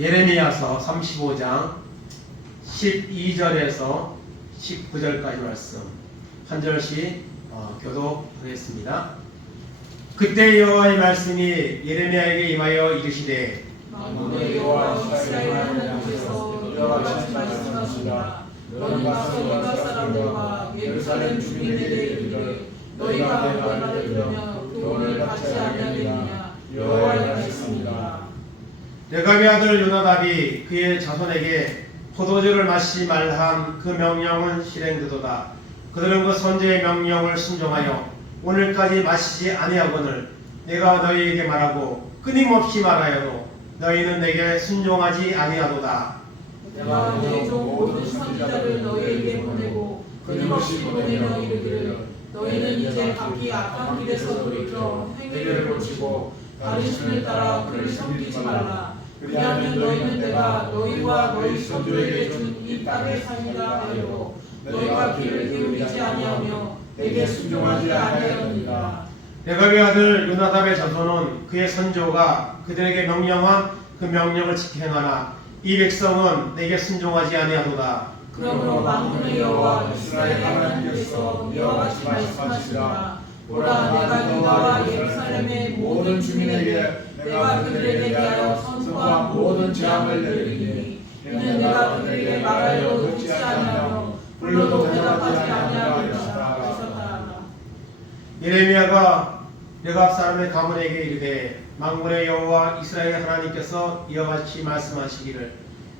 예레미야서 35장 12절에서 19절까지 말씀 한 절씩 교독하겠습니다. 그때 여호와의 말씀이 예레미야에게 임하여 이르시되 만군의 여호와 이스라엘 하나님께서 이와 같이 말씀하시니라. 너희가 유다 사람들과 예루살렘 주민에게 이르되 너희가 내 말을 들으며 교훈을 받지 아니하겠느냐 여호와의 말씀이니라. 레갑의 아들 요나답이 그의 자손에게 포도주를 마시지 말한 그 명령은 실행되도다. 그들은 그 선지의 명령을 순종하여 오늘까지 마시지 아니하거늘 내가 너희에게 말하고 끊임없이 말하여도 너희는 내게 순종하지 아니하도다. 내가 내 종 모든 선지자를 너희에게 보내고 끊임없이 보내며 이르기를 너희는 이제 각기 악한 길에서 돌이켜 행위를 고치고 다른 신을 따라 그를 섬기지 말라. 그리하면 너희는 내가 너희와 너희 선조에게 준 이 땅의 상이라 하여도 너희가 귀를 기울이지 아니하며 내게 순종하지 아니하였느니라. 레갑의 아들 요나답의 자손은 그의 선조가 그들에게 명령한 그 명령을 지켜 행하나 이 백성은 내게 순종하지 아니하도다. 그러므로 만군의 여호와 이스라엘 하나님께서 이와 같이 말씀하시니라. 보라, 내가 유다와 예루살렘의 모든 주민에게 내가 그들에게 대하여 선포한 모든 재앙을 내리니 이는 내가 그들에게 말하여 듣지 아니하며 불러도 대답하지 아니하리라 하셨다. 예레미야가 레갑 사람의 가문에게 이르되 만군의 여호와 이스라엘 하나님께서 이와 같이 말씀하시기를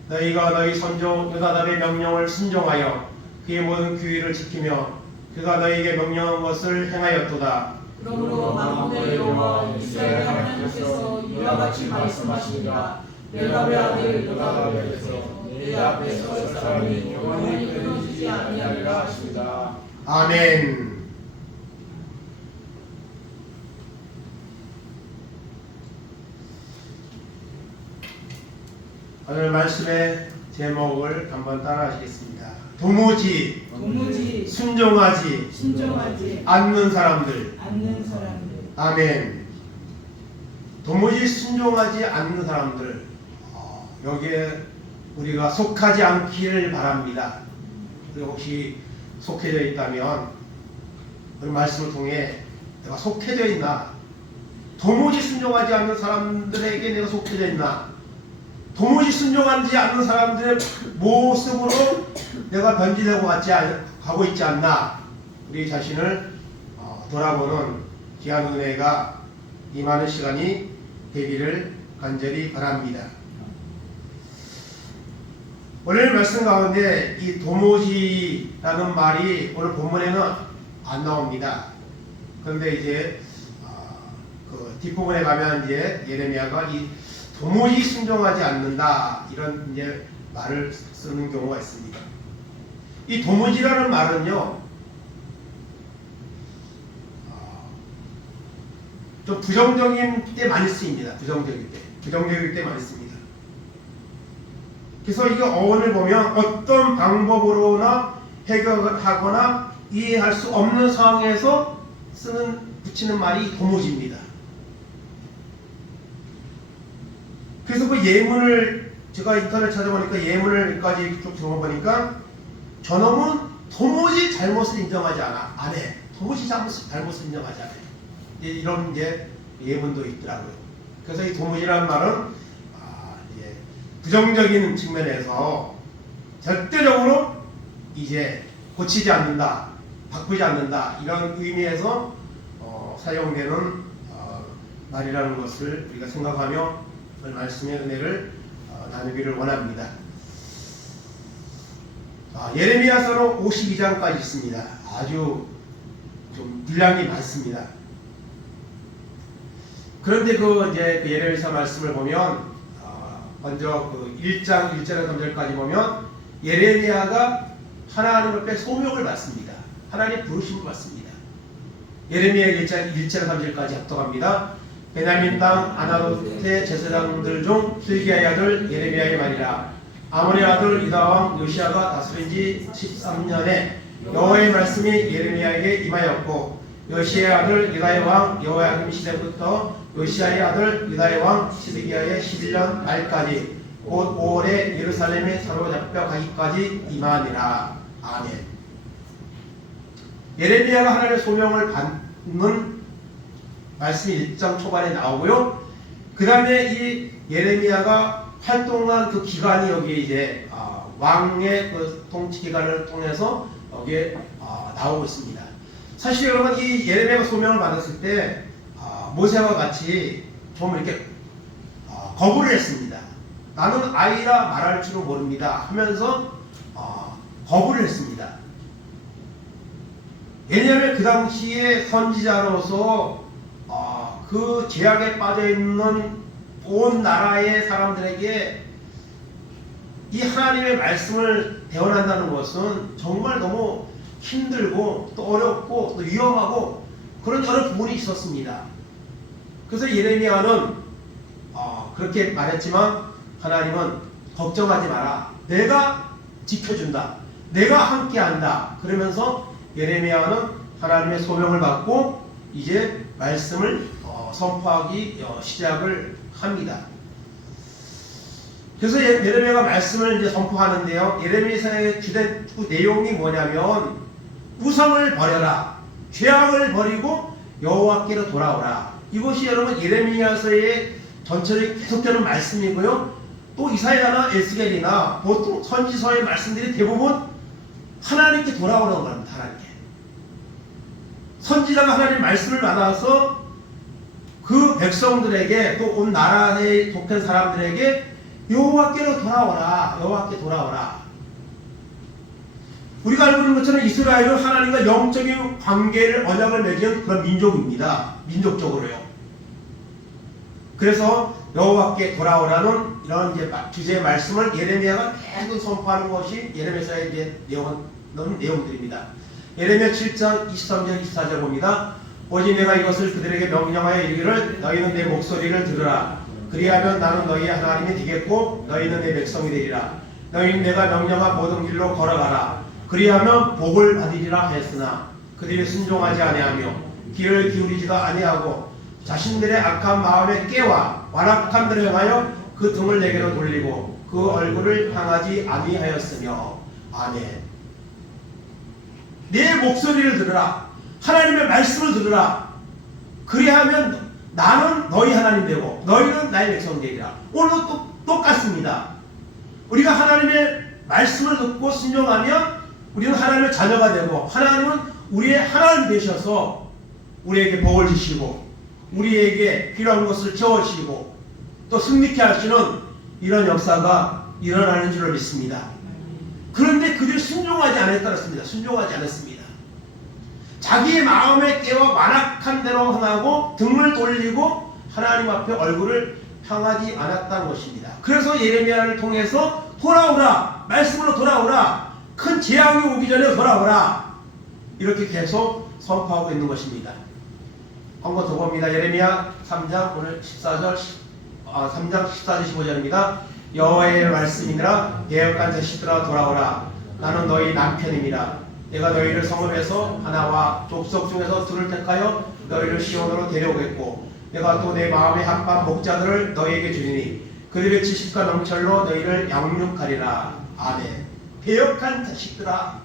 너희가 너희 선조 요나답의 명령을 순종하여 그의 모든 규율을 지키며 그가 너희에게 명령한 것을 행하였도다. 그러므로 만군의 여호와 이스라엘 하나님께서 이와 같이 말씀하시니라. 레갑의 아들 요나답에게서 내 앞에 설 사람이 영원히 끊어지지 아니하리라 하시니라. 아멘. 오늘 말씀의 제목을 한번 따라하시겠습니다. 도무지 순종하지 않는 사람들. 아멘. 도무지 순종하지 않는 사람들, 여기에 우리가 속하지 않기를 바랍니다. 그리고 혹시 속해져 있다면 우리 말씀을 통해 내가 속해져 있나? 도무지 순종하지 않는 사람들에게 내가 속해져 있나? 도무지 순종하지 않는 사람들의 모습으로 내가 변질되고 가고 있지 않나? 우리 자신을 돌아보는 귀한 은혜가 임하는 시간이 되기를 간절히 바랍니다. 오늘 말씀 가운데 이 도무지라는 말이 오늘 본문에는 안 나옵니다. 그런데 이제 그 뒷부분에 가면 이제 예레미야가 이 도무지 순종하지 않는다 이런 이제 말을 쓰는 경우가 있습니다. 이 도무지라는 말은요 좀 부정적인 때 많이 쓰입니다. 부정적일 때 많이 씁니다. 그래서 이 어원을 보면 어떤 방법으로나 해결하거나 이해할 수 없는 상황에서 붙이는 말이 도무지입니다. 그래서 그 예문을 제가 인터넷 찾아보니까 예문을까지 쭉 들어보니까 저놈은 도무지 잘못을 인정하지 안 해. 도무지 잘못을 인정하지 않아요. 이런 이제 예문도 있더라고요. 그래서 이 도무지라는 말은 이제 부정적인 측면에서 절대적으로 이제 고치지 않는다, 바꾸지 않는다 이런 의미에서 사용되는 말이라는 것을 우리가 생각하며 오늘 말씀의 은혜를 나누기를 원합니다. 예레미야서는 52장까지 있습니다. 아주 좀 분량이 많습니다. 그런데 이제 그 예레미야 말씀을 보면 먼저 그 1장 1절에서 3절까지 보면 예레미야가 하나님 앞에 소명을 받습니다. 하나님 부르심을 받습니다. 예레미야 1장 1절에서 3절까지 합독합니다. 베냐민 땅 아나도트의 제사장들 중 hil기야의 아들 예레미야의 말이라. 아몬의 아들 유다왕 요시야가 다스린 지 13년에 여호와의 말씀이 예레미야에게 임하였고 요시야의 아들 유다의 왕 여호야김 시대부터 요시야의 아들 유다의 왕 시드기야의 11년 말까지 곧 5월에 예루살렘에 사로잡혀 가기까지 임하니라. 아멘. 예레미야가 하나님의 소명을 받는 말씀이 1장 초반에 나오고요. 그 다음에 이 예레미야가 활동한 그 기간이 여기에 이제 왕의 그 통치 기간을 통해서 여기에 나오고 있습니다. 사실 여러분 이 예레미야가 소명을 받았을 때 모세와 같이 좀 이렇게 거부를 했습니다. 나는 아이라 말할 줄은 모릅니다 하면서 거부를 했습니다. 왜냐하면 그 당시에 선지자로서 그 죄악에 빠져있는 온 나라의 사람들에게 이 하나님의 말씀을 대언한다는 것은 정말 너무 힘들고 또 어렵고 또 위험하고 그런 여러 부분이 있었습니다. 그래서 예레미야는 그렇게 말했지만 하나님은 걱정하지 마라. 내가 지켜준다. 내가 함께한다. 그러면서 예레미야는 하나님의 소명을 받고 이제 말씀을 선포하기 시작을 합니다. 그래서 예레미야가 말씀을 이제 선포하는데요. 예레미야의 주된 내용이 뭐냐면 우상을 버려라. 죄악을 버리고 여호와께로 돌아오라. 이것이 여러분 예레미야서의 전체적인 계속되는 말씀이고요. 또 이사야나 에스겔이나 보통 선지서의 말씀들이 대부분 하나님께 돌아오는 겁니다. 하나님께. 선지자가 하나님 말씀을 받아서 그 백성들에게 또 온 나라에 속한 사람들에게 여호와께로 돌아오라. 여호와께 돌아오라. 우리가 알고 있는 것처럼 이스라엘은 하나님과 영적인 관계를 언약을 맺은 그런 민족입니다. 민족적으로요. 그래서 여호와께 돌아오라는 이런 이제 주제의 말씀을 예레미야가 계속 선포하는 것이 예레미야서의 이제 내용들입니다. 예레미야 7장 23절 24절 봅니다. 오직 내가 이것을 그들에게 명령하여 이르기를 너희는 내 목소리를 들으라. 그리하면 나는 너희의 하나님이 되겠고 너희는 내 백성이 되리라. 너희는 내가 명령한 모든 길로 걸어가라. 그리하면 복을 받으리라 하였으나 그들이 순종하지 아니하며 귀를 기울이지도 아니하고 자신들의 악한 마음에 깨와 완악한 대로 행하여 그 등을 내게로 돌리고 그 얼굴을 향하지 아니하였으며. 아멘. 내 목소리를 들으라. 하나님의 말씀을 들으라. 그리하면 나는 너희 하나님 되고 너희는 나의 백성 되리라. 오늘도 똑같습니다. 우리가 하나님의 말씀을 듣고 순종하면 우리는 하나님의 자녀가 되고 하나님은 우리의 하나님 되셔서 우리에게 복을 주시고 우리에게 필요한 것을 채워주시고 또 승리케 하시는 이런 역사가 일어나는 줄을 믿습니다. 그런데 그들이 순종하지 않았습니다. 순종하지 않았습니다. 자기의 마음에 깨어 완악한 대로 행하고 등을 돌리고 하나님 앞에 얼굴을 향하지 않았다는 것입니다. 그래서 예레미야를 통해서 돌아오라. 말씀으로 돌아오라. 큰 재앙이 오기 전에 돌아오라. 이렇게 계속 선포하고 있는 것입니다. 한 번 더 봅니다. 예레미야 3장 오늘 3장 14절 15절입니다. 여호와의 말씀이니라. 예언한 자식들아 돌아오라. 나는 너희 남편입니다. 내가 너희를 성읍에서 하나와 족속 중에서 둘을 택하여 너희를 시온으로 데려오겠고 내가 또 내 마음에 합한 목자들을 너희에게 주리니 그들의 지식과 명철로 너희를 양육하리라. 아멘. 배역한 자식들아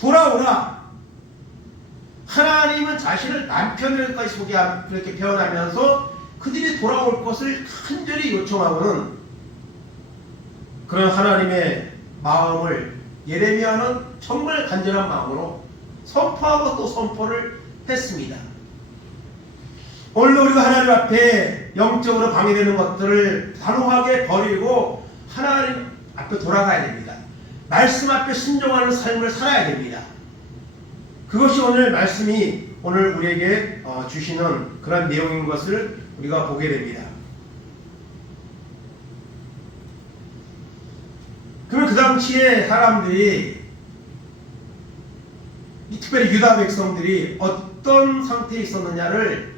돌아오라. 하나님은 자신을 남편들까지 이렇게 표현하면서 그들이 돌아올 것을 간절히 요청하고는 그런 하나님의 마음을 예레미야는 정말 간절한 마음으로 선포하고 또 선포를 했습니다. 오늘 우리가 하나님 앞에 영적으로 방해되는 것들을 단호하게 버리고 하나님 앞에 돌아가야 됩니다. 말씀 앞에 순종하는 삶을 살아야 됩니다. 그것이 오늘 말씀이 오늘 우리에게 주시는 그런 내용인 것을 우리가 보게 됩니다. 그러면 그 당시에 사람들이 특별히 유다 백성들이 어떤 상태에 있었느냐를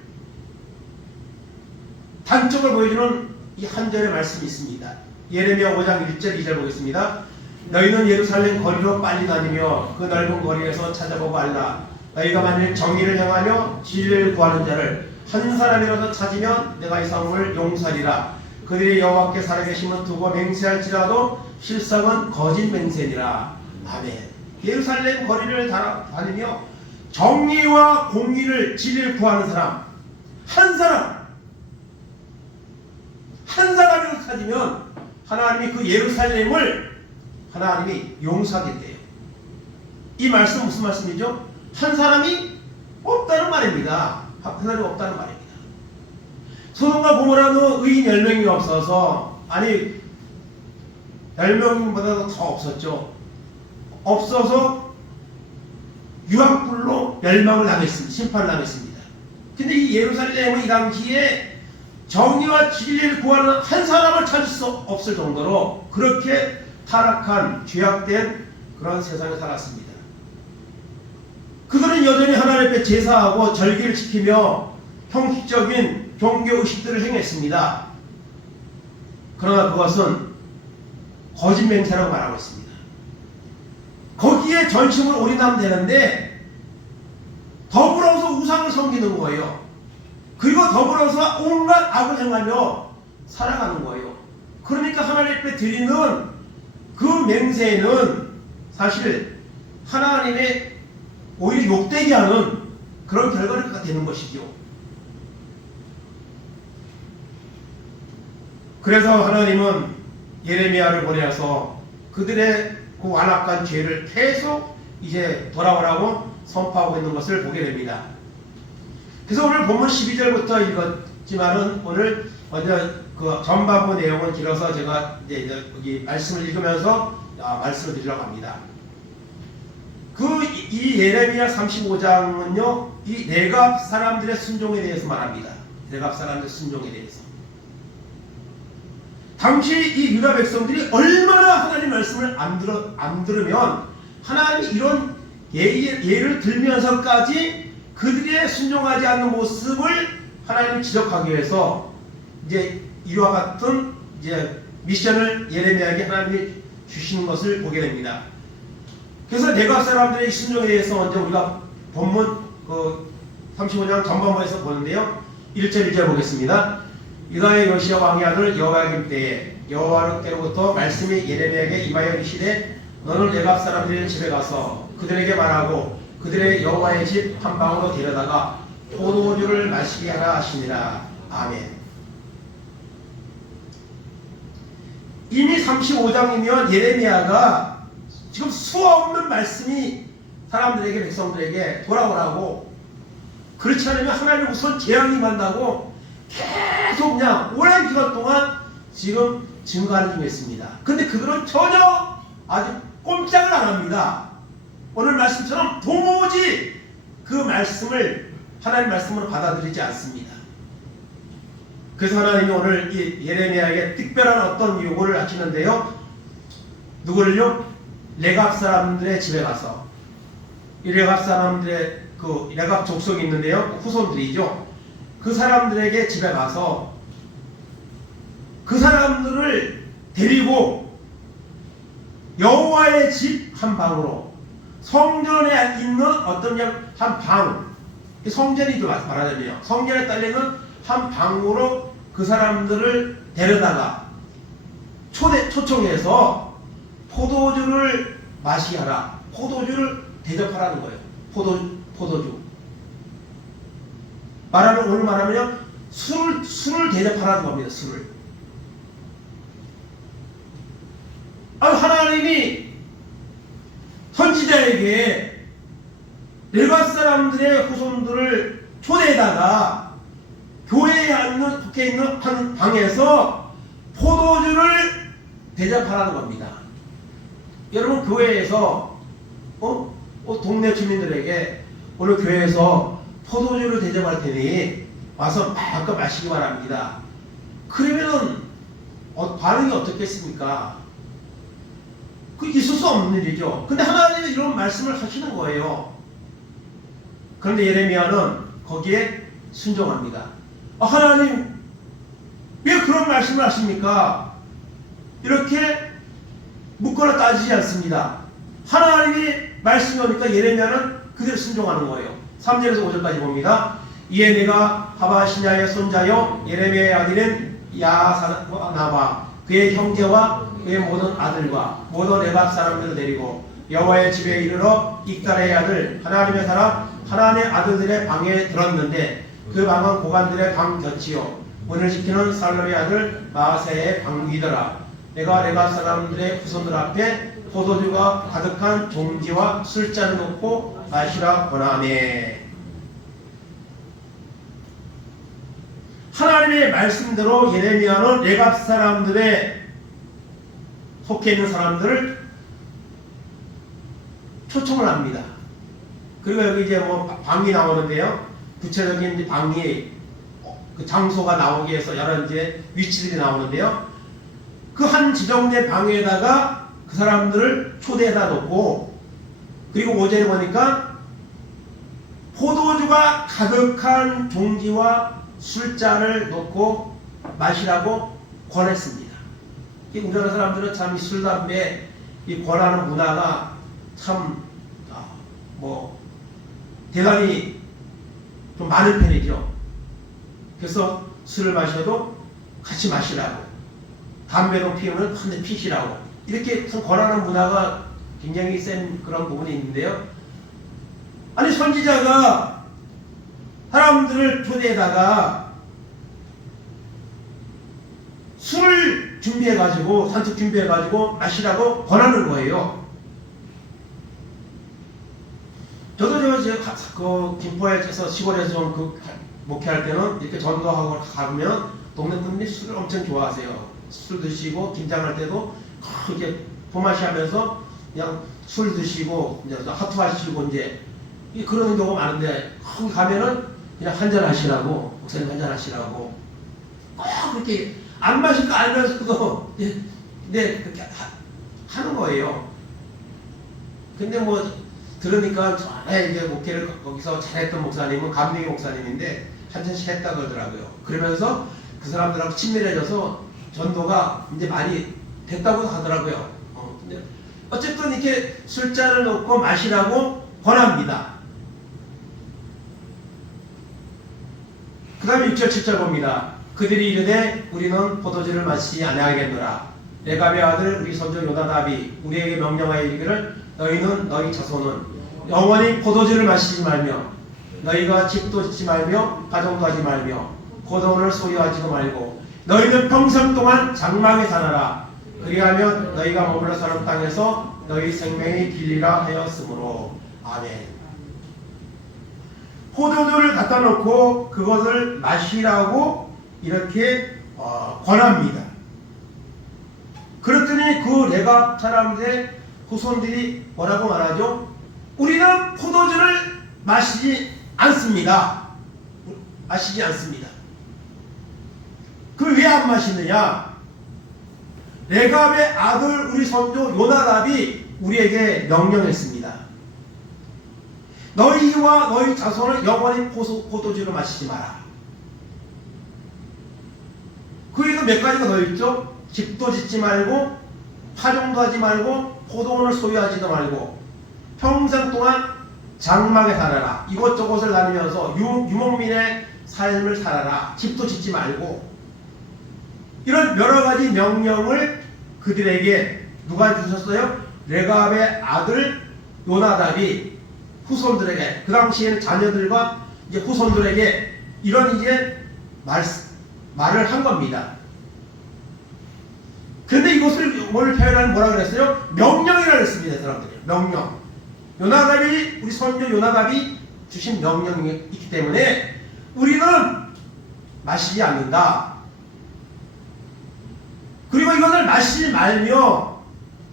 단적을 보여주는 이 한 절의 말씀이 있습니다. 예레미야 5장 1절 2절 보겠습니다. 너희는 예루살렘 거리로 빨리 다니며 그 넓은 거리에서 찾아보고 알라. 너희가 만일 정의를 행하며 진리를 구하는 자를 한 사람이라도 찾으면 내가 이 성을 용서하리라. 그들이 여호와께 살아계심을 두고 맹세할지라도 실상은 거짓 맹세니라. 아멘. 예루살렘 거리를 다니며 정의와 공의를 진리를 구하는 사람 한 사람을 찾으면 하나님이 그 예루살렘을 하나님이 용서하겠대요. 이 말씀 무슨 말씀이죠? 한 사람이 없다는 말입니다. 한 사람이 없다는 말입니다. 소돔과 고모라는 의인 10명이 없어서, 아니 10명보다도 더 없었죠. 없어서 유황불로 멸망을 당했습니다. 심판을 당했습니다. 근데 이 예루살렘은 이 당시에 정의와 진리를 구하는 한 사람을 찾을 수 없을 정도로 그렇게 타락한 죄악된 그런 세상에 살았습니다. 그들은 여전히 하나님 앞에 제사하고 절기를 지키며 형식적인 종교의식들을 행했습니다. 그러나 그것은 거짓 맹세라고 말하고 있습니다. 거기에 전심을 올인하면 되는데 더불어서 우상을 섬기는 거예요. 그리고 더불어서 온갖 악을 행하며 살아가는 거예요. 그러니까 하나님 앞에 드리는 그 맹세는 사실 하나님의 오히려 욕되게 하는 그런 결과가 되는 것이죠. 그래서 하나님은 예레미야를 보내서 그들의 그 완악한 죄를 계속 이제 돌아오라고 선포하고 있는 것을 보게 됩니다. 그래서 오늘 본문 12절부터 읽었지만은 오늘 먼저 그 전반부 내용은 길어서 제가 이제 여기 말씀을 읽으면서 말씀을 드리려고 합니다. 이 예레미야 35장은요, 이 네갑 사람들의 순종에 대해서 말합니다. 네갑 사람들의 순종에 대해서. 당시 이 유다 백성들이 얼마나 하나님 말씀을 안 들으면 하나님이 이런 예를 들면서까지 그들의 순종하지 않는 모습을 하나님을 지적하기 위해서 이제 이와 같은 이제 미션을 예레미야에게 하나님이 주시는 것을 보게 됩니다. 그래서 네갑 사람들의 순종에 대해서 먼저 우리가 본문 35장 전반부에서 보는데요. 1절 2절 보겠습니다. 유다의 요시야 왕의 아들 여호야김 때에 여호와께로부터 말씀이 예레미야에게 임하여 이르시되 너는 네갑 사람들의 집에 가서 그들에게 말하고 그들의 여호와의 집 한 방으로 데려다가 포도주를 마시게 하라 하시니라. 아멘. 이미 35장이면 예레미야가 지금 수없는 말씀이 사람들에게 백성들에게 돌아오라고, 그렇지 않으면 하나님 우선 재앙이 임한다고 계속 그냥 오랜 기간 동안 지금 증거하는 중에 있습니다. 근데 그들은 전혀 아주 꼼짝을 안 합니다. 오늘 말씀처럼 도무지 그 말씀을 하나님 말씀으로 받아들이지 않습니다. 그래서 하나님이 오늘 이 예레미야에게 특별한 어떤 요구를 하시는데요. 누구를요? 네갑 사람들의 집에 가서, 이 네갑 사람들의 그 네갑 족속이 있는데요, 후손들이죠. 그 사람들에게 집에 가서 그 사람들을 데리고 여호와의 집 한 방으로, 성전에 있는 어떤 한 방, 성전이죠 말하자면 성전에 딸리는 한 방으로 그 사람들을 데려다가 초청해서 포도주를 마시게 하라, 포도주를 대접하라는 거예요. 포도주. 오늘 말하면 술을 대접하라는 겁니다. 술을. 하나님이 선지자에게 네갑 사람들의 후손들을 초대에다가 교회에 있는, 국회에 있는 한 방에서 포도주를 대접하라는 겁니다. 여러분, 교회에서 동네 주민들에게 오늘 교회에서 포도주를 대접할 테니 와서 마음껏 마시기 바랍니다. 그러면은 반응이 어떻겠습니까? 있을 수 없는 일이죠. 근데 하나님은 이런 말씀을 하시는 거예요. 그런데 예레미야는 거기에 순종합니다. 하나님, 왜 그런 말씀을 하십니까? 이렇게 묻거나 따지지 않습니다. 하나님이 말씀이 오니까 예레미야는 그대로 순종하는 거예요. 3절에서 5절까지 봅니다. 이에 내가 하바시냐의 손자여 예레미야의 아들인 야사나와 그의 형제와 그의 모든 아들과 모든 레갑 사람들을 데리고 여호와의 집에 이르러 익달의 아들 하나님의 사람 하나님의 아들들의 방에 들었는데 그 방은 고관들의 방 곁이요 문을 지키는 살롬의 아들 마아세의 방이더라. 내가 레갑 사람들의 후손들 앞에 포도주가 가득한 종지와 술잔을 놓고 마시라 권하매. 하나님의 말씀대로 예레미야는 레갑 사람들의 속해 있는 사람들을 초청을 합니다. 그리고 여기 이제 뭐 방이 나오는데요. 구체적인 이제 방이 그 장소가 나오기 위해서 여러 이제 위치들이 나오는데요. 그 한 지정된 방에다가 그 사람들을 초대해다 놓고 그리고 5절에 보니까 포도주가 가득한 종지와 술잔을 놓고 마시라고 권했습니다. 우리나라 사람들은 참 술, 담배 이 권하는 문화가 참 대단히 좀 많은 편이죠. 그래서 술을 마셔도 같이 마시라고, 담배도 피우면 한 대 피시라고 이렇게 권하는 문화가 굉장히 센 그런 부분이 있는데요. 아니 선지자가 사람들을 초대에다가 술을 준비해가지고 잔뜩 준비해가지고 마시라고 권하는 거예요. 저도 그 김포에서 시골에서 좀 그 목회할 때는 이렇게 전도하고 가면 동네 분들이 술을 엄청 좋아하세요. 술 드시고 김장할 때도 이렇게 도마시 하면서 그냥 술 드시고 이제 하트 하시고 이제 그런 경우가 많은데 거기 가면은 그냥 한잔 하시라고 목사님 한잔 하시라고 꼭 그렇게 안 마실 거 알면서도 네 그렇게 하는 거예요. 근데 뭐 들으니까 전에 이제 목회를 거기서 잘했던 목사님은 감독의 목사님인데 한잔씩 했다 그러더라고요. 그러면서 그 사람들하고 친밀해져서 전도가 이제 많이 됐다고 하더라고요. 근데 어쨌든 이렇게 술잔을 놓고 마시라고 권합니다. 그 다음에 6절 7절 봅니다. 그들이 이르되 우리는 포도주를 마시지 아니하겠노라. 레갑의 아들 우리 선조 요나답이 우리에게 명령하여 이르기를 너희는 너희 자손은 영원히 포도주를 마시지 말며 너희가 집도 짓지 말며 가정도 하지 말며 고동을 소유하지도 말고 너희는 평생 동안 장막에 사느라 그리하면 너희가 머물러 사는 땅에서 너희 생명이 길리라 하였으므로. 아멘. 포도주를 갖다 놓고 그것을 마시라고 이렇게 권합니다. 그랬더니 그 레갑 사람들의 후손들이 뭐라고 말하죠? 우리는 포도주를 마시지 않습니다. 마시지 않습니다. 그걸 왜 안 마시느냐? 레갑의 아들 우리 선조 요나답이 우리에게 명령했습니다. 너희와 너희 자손은 영원히 포도주를 마시지 마라. 그에도 몇 가지가 더 있죠? 집도 짓지 말고 파종도 하지 말고 포도원을 소유하지도 말고 평생 동안 장막에 살아라. 이것저것을 다니면서 유목민의 삶을 살아라. 집도 짓지 말고 이런 여러 가지 명령을 그들에게 누가 주셨어요? 레갑의 아들 요나답이 후손들에게, 그 당시에는 자녀들과 이제 후손들에게 이런 이제 말을 한 겁니다. 근데 이것을 오늘 표현하는 뭐라 그랬어요? 명령이라고 했습니다. 사람들이 명령. 요나답이 우리 선조 요나답이 주신 명령이 있기 때문에 우리는 마시지 않는다. 그리고 이것을 마시지 말며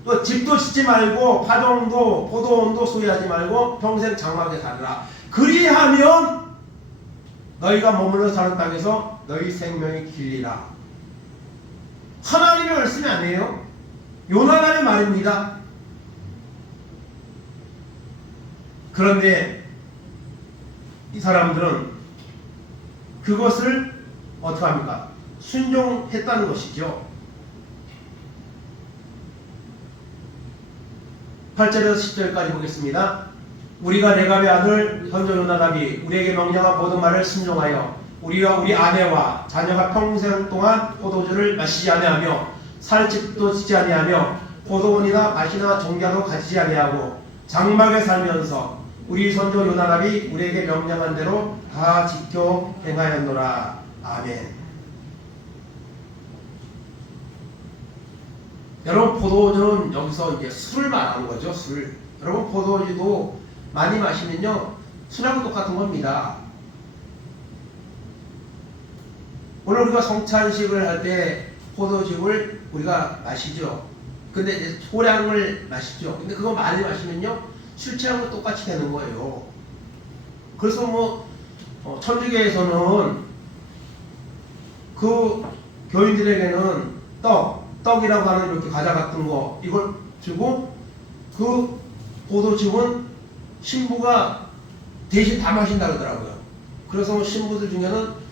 또 집도 짓지 말고 파종도 포도원도 소유하지 말고 평생 장막에 살아라. 그리하면 너희가 머물러 사는 땅에서 너희 생명이 길리라. 하나님의 말씀이 아니에요. 요나단의 말입니다. 그런데 이 사람들은 그것을 어떻게 합니까? 순종했다는 것이죠. 8절에서 10절까지 보겠습니다. 우리가 레갑의 아들 선조 요나답이 우리에게 명령한 모든 말을 순종하여 우리와 우리 아내와 자녀가 평생 동안 포도주를 마시지 아니하며 살집도 짓지 아니하며 포도원이나 밭이나 종자도 가지지 아니하고 장막에 살면서 우리 선조 요나답이 우리에게 명령한 대로 다 지켜 행하였노라. 아멘. 여러분, 포도주는 여기서 이제 술을 말하는 거죠. 술. 여러분, 포도주도 많이 마시면요 술하고 똑같은 겁니다. 오늘 우리가 성찬식을 할 때 포도즙을 우리가 마시죠. 근데 이제 소량을 마시죠. 근데 그거 많이 마시면요 술 취하고 똑같이 되는 거예요. 그래서 뭐 천주교에서는 그 교인들에게는 떡이라고 하는 이렇게 과자 같은 거 이걸 주고 그 포도즙은 신부가 대신 다 마신다 그러더라고요. 그래서 신부들 중에는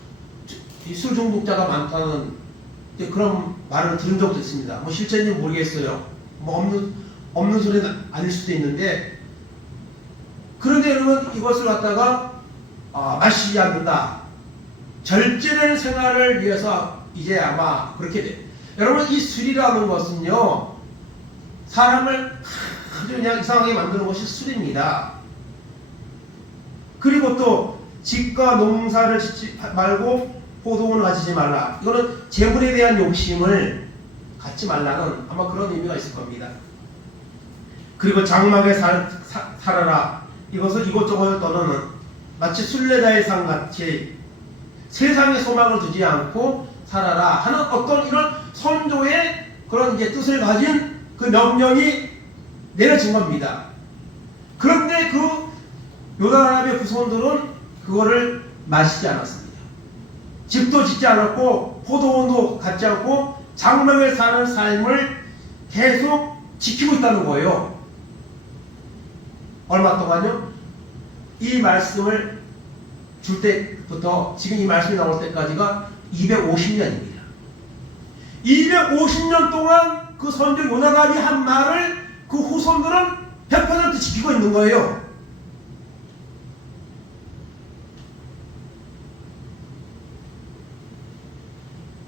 이 술 중독자가 많다는 그런 말을 들은 적도 있습니다. 뭐 실제인지 모르겠어요. 뭐 없는 소리는 아닐 수도 있는데, 그런데 여러분 이것을 갖다가 마시지 않는다. 절제된 생활을 위해서 이제 아마 그렇게 돼. 여러분, 이 술이라는 것은요 사람을 아주 그냥 이상하게 만드는 것이 술입니다. 그리고 또 집과 농사를 짓지 말고 포도원을 가지지 말라. 이거는 재물에 대한 욕심을 갖지 말라는 아마 그런 의미가 있을 겁니다. 그리고 장막에 살아라. 이것은 이것저것 떠나는 마치 순례자의 상같이 세상에 소망을 두지 않고 살아라 하는 어떤 이런 선조의 그런 이제 뜻을 가진 그 명령이 내려진 겁니다. 그런데 그 요나답의 후손들은 그거를 마시지 않았습니다. 집도 짓지 않았고 포도원도 갖지 않고 장막에 사는 삶을 계속 지키고 있다는 거예요. 얼마 동안요? 이 말씀을 줄 때부터 지금 이 말씀이 나올 때까지가 250년입니다. 250년 동안 그 선조 요나답이 한 말을 그 후손들은 100% 지키고 있는 거예요.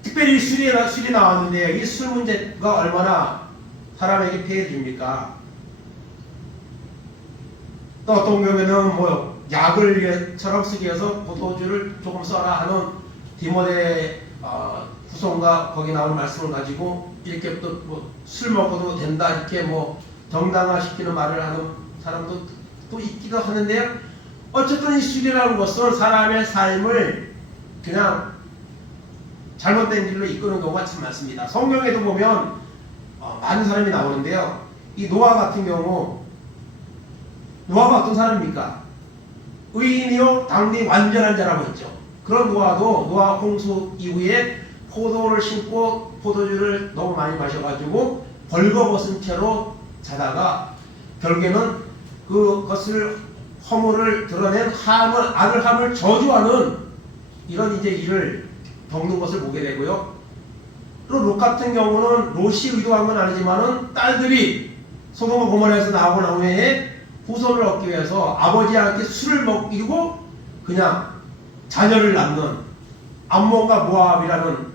특별히 술이 나왔는데 이 술 문제가 얼마나 사람에게 피해를 줍니까? 또 어떤 경우에는 뭐 약을 위해처럼 쓰기 위해서 포도주를 조금 써라 하는 디모데 후손과 거기 나오는 말씀을 가지고 이렇게 또 뭐 술 먹어도 된다 이렇게 뭐 정당화시키는 말을 하는 사람도 또 있기도 하는데요. 어쨌든 이 술이라는 것은 사람의 삶을 그냥 잘못된 길로 이끄는 경우가 참 많습니다. 성경에도 보면 많은 사람이 나오는데요. 이 노아 같은 경우, 노아가 어떤 사람입니까? 의인이요 당대 완전한 자라고 했죠. 그런 노아 홍수 이후에 포도를 심고 포도주를 너무 많이 마셔가지고 벌거벗은 채로 자다가 결국에는 그것을 허물을 드러낸 아들 함을 저주하는 이런 이제 일을 겪는 것을 보게 되고요. 또 롯 같은 경우는 롯이 의도한 건 아니지만은 딸들이 소돔과 고모라에서 나오고 난 후에 후손을 얻기 위해서 아버지한테 술을 먹이고 그냥 자녀를 낳는 암몬과 모압이라는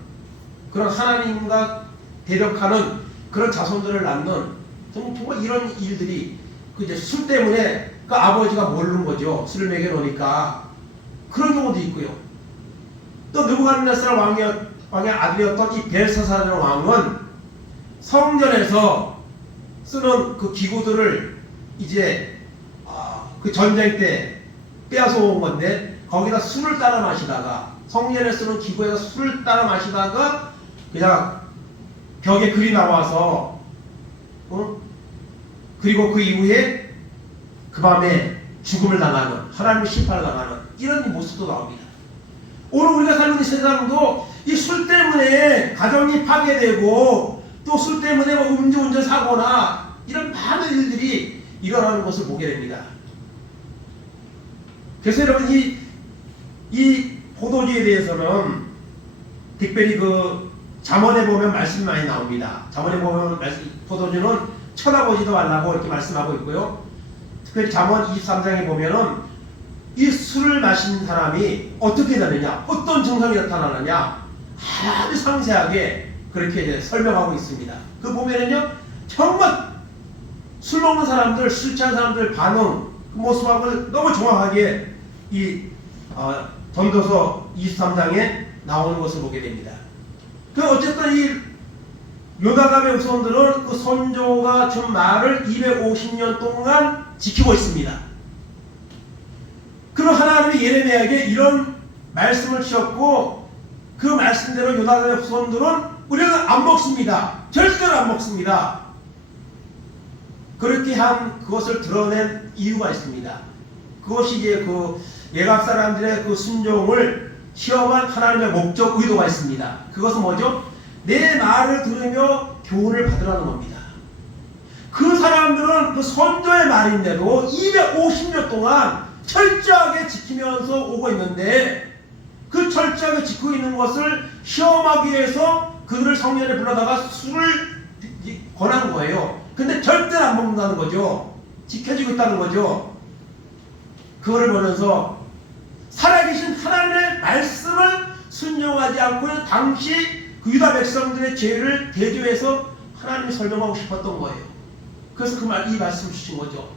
그런 하나님과 대적하는 그런 자손들을 낳는 정말 이런 일들이 그 이제 술 때문에 그 아버지가 모르는 거죠. 술을 먹여 놓으니까. 그런 경우도 있고요. 또 느부갓네살 왕의 아들이었던 이 벨사살이라는 왕은 성전에서 쓰는 그 기구들을 이제 그 전쟁 때 빼앗아 온 건데 거기다 술을 따라 마시다가 성전에 쓰는 기구에서 술을 따라 마시다가 그냥 벽에 글이 나와서 그리고 그 이후에 그 밤에 죽음을 당하는 하나님의 심판을 당하는 이런 모습도 나옵니다. 오늘 우리가 살고 있는 세상도 이 술 때문에 가정이 파괴되고 또 술 때문에 뭐 음주운전 사고나 이런 많은 일들이 일어나는 것을 보게 됩니다. 그래서 여러분 이 포도주에 대해서는 특별히 그 잠언에 보면 말씀이 많이 나옵니다. 잠언에 보면 포도주는 쳐다보지도 말라고 이렇게 말씀하고 있고요. 특별히 잠언 23장에 보면은 이 술을 마신 사람이 어떻게 되느냐, 어떤 증상이 나타나느냐 아주 상세하게 그렇게 이제 설명하고 있습니다. 그 보면은요, 정말 술 먹는 사람들, 술 취한 사람들 반응, 그 모습하고 너무 정확하게 이 전도서 23장에 나오는 것을 보게 됩니다. 그 어쨌든 이 요나답의 후손들은 그 선조가 준 말을 250년 동안 지키고 있습니다. 그럼 하나님이 예레미야에게 이런 말씀을 주셨고, 그 말씀대로 요나답의 후손들은 우리는 안 먹습니다. 절대로 안 먹습니다. 그렇게 한 그것을 드러낸 이유가 있습니다. 그것이 이제 그 예각 사람들의 그 순종을 시험한 하나님의 목적 의도가 있습니다. 그것은 뭐죠? 내 말을 들으며 교훈을 받으라는 겁니다. 그 사람들은 그 선조의 말인데도 250년 동안 철저하게 지키면서 오고 있는데, 그 철저하게 지키고 있는 것을 시험하기 위해서 그들을 성전에 불러다가 술을 권한 거예요. 근데 절대로 안 먹는다는 거죠. 지켜지고 있다는 거죠. 그거를 보면서 살아계신 하나님의 말씀을 순종하지 않고 있는 당시 그 유다 백성들의 죄를 대조해서 하나님이 설명하고 싶었던 거예요. 그래서 이 말씀을 주신 거죠.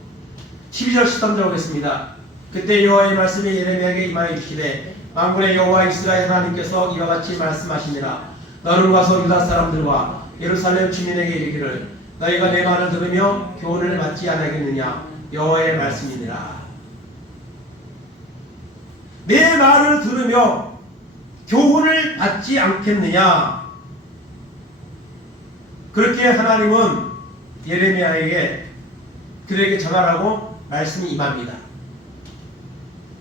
12절 13절 보겠습니다. 그때 여호와의 말씀이 예레미야에게 임하여 이르시되, 만군의 여호와 이스라엘 하나님께서 이와 같이 말씀하시니라. 너는 가서 유다 사람들과 예루살렘 주민에게 이르기를, 너희가 내 말을 들으며 교훈을 받지 않겠느냐. 여호와의 말씀이니라. 내 말을 들으며 교훈을 받지 않겠느냐. 그렇게 하나님은 예레미야에게 그들에게 전하라고 말씀이 임합니다.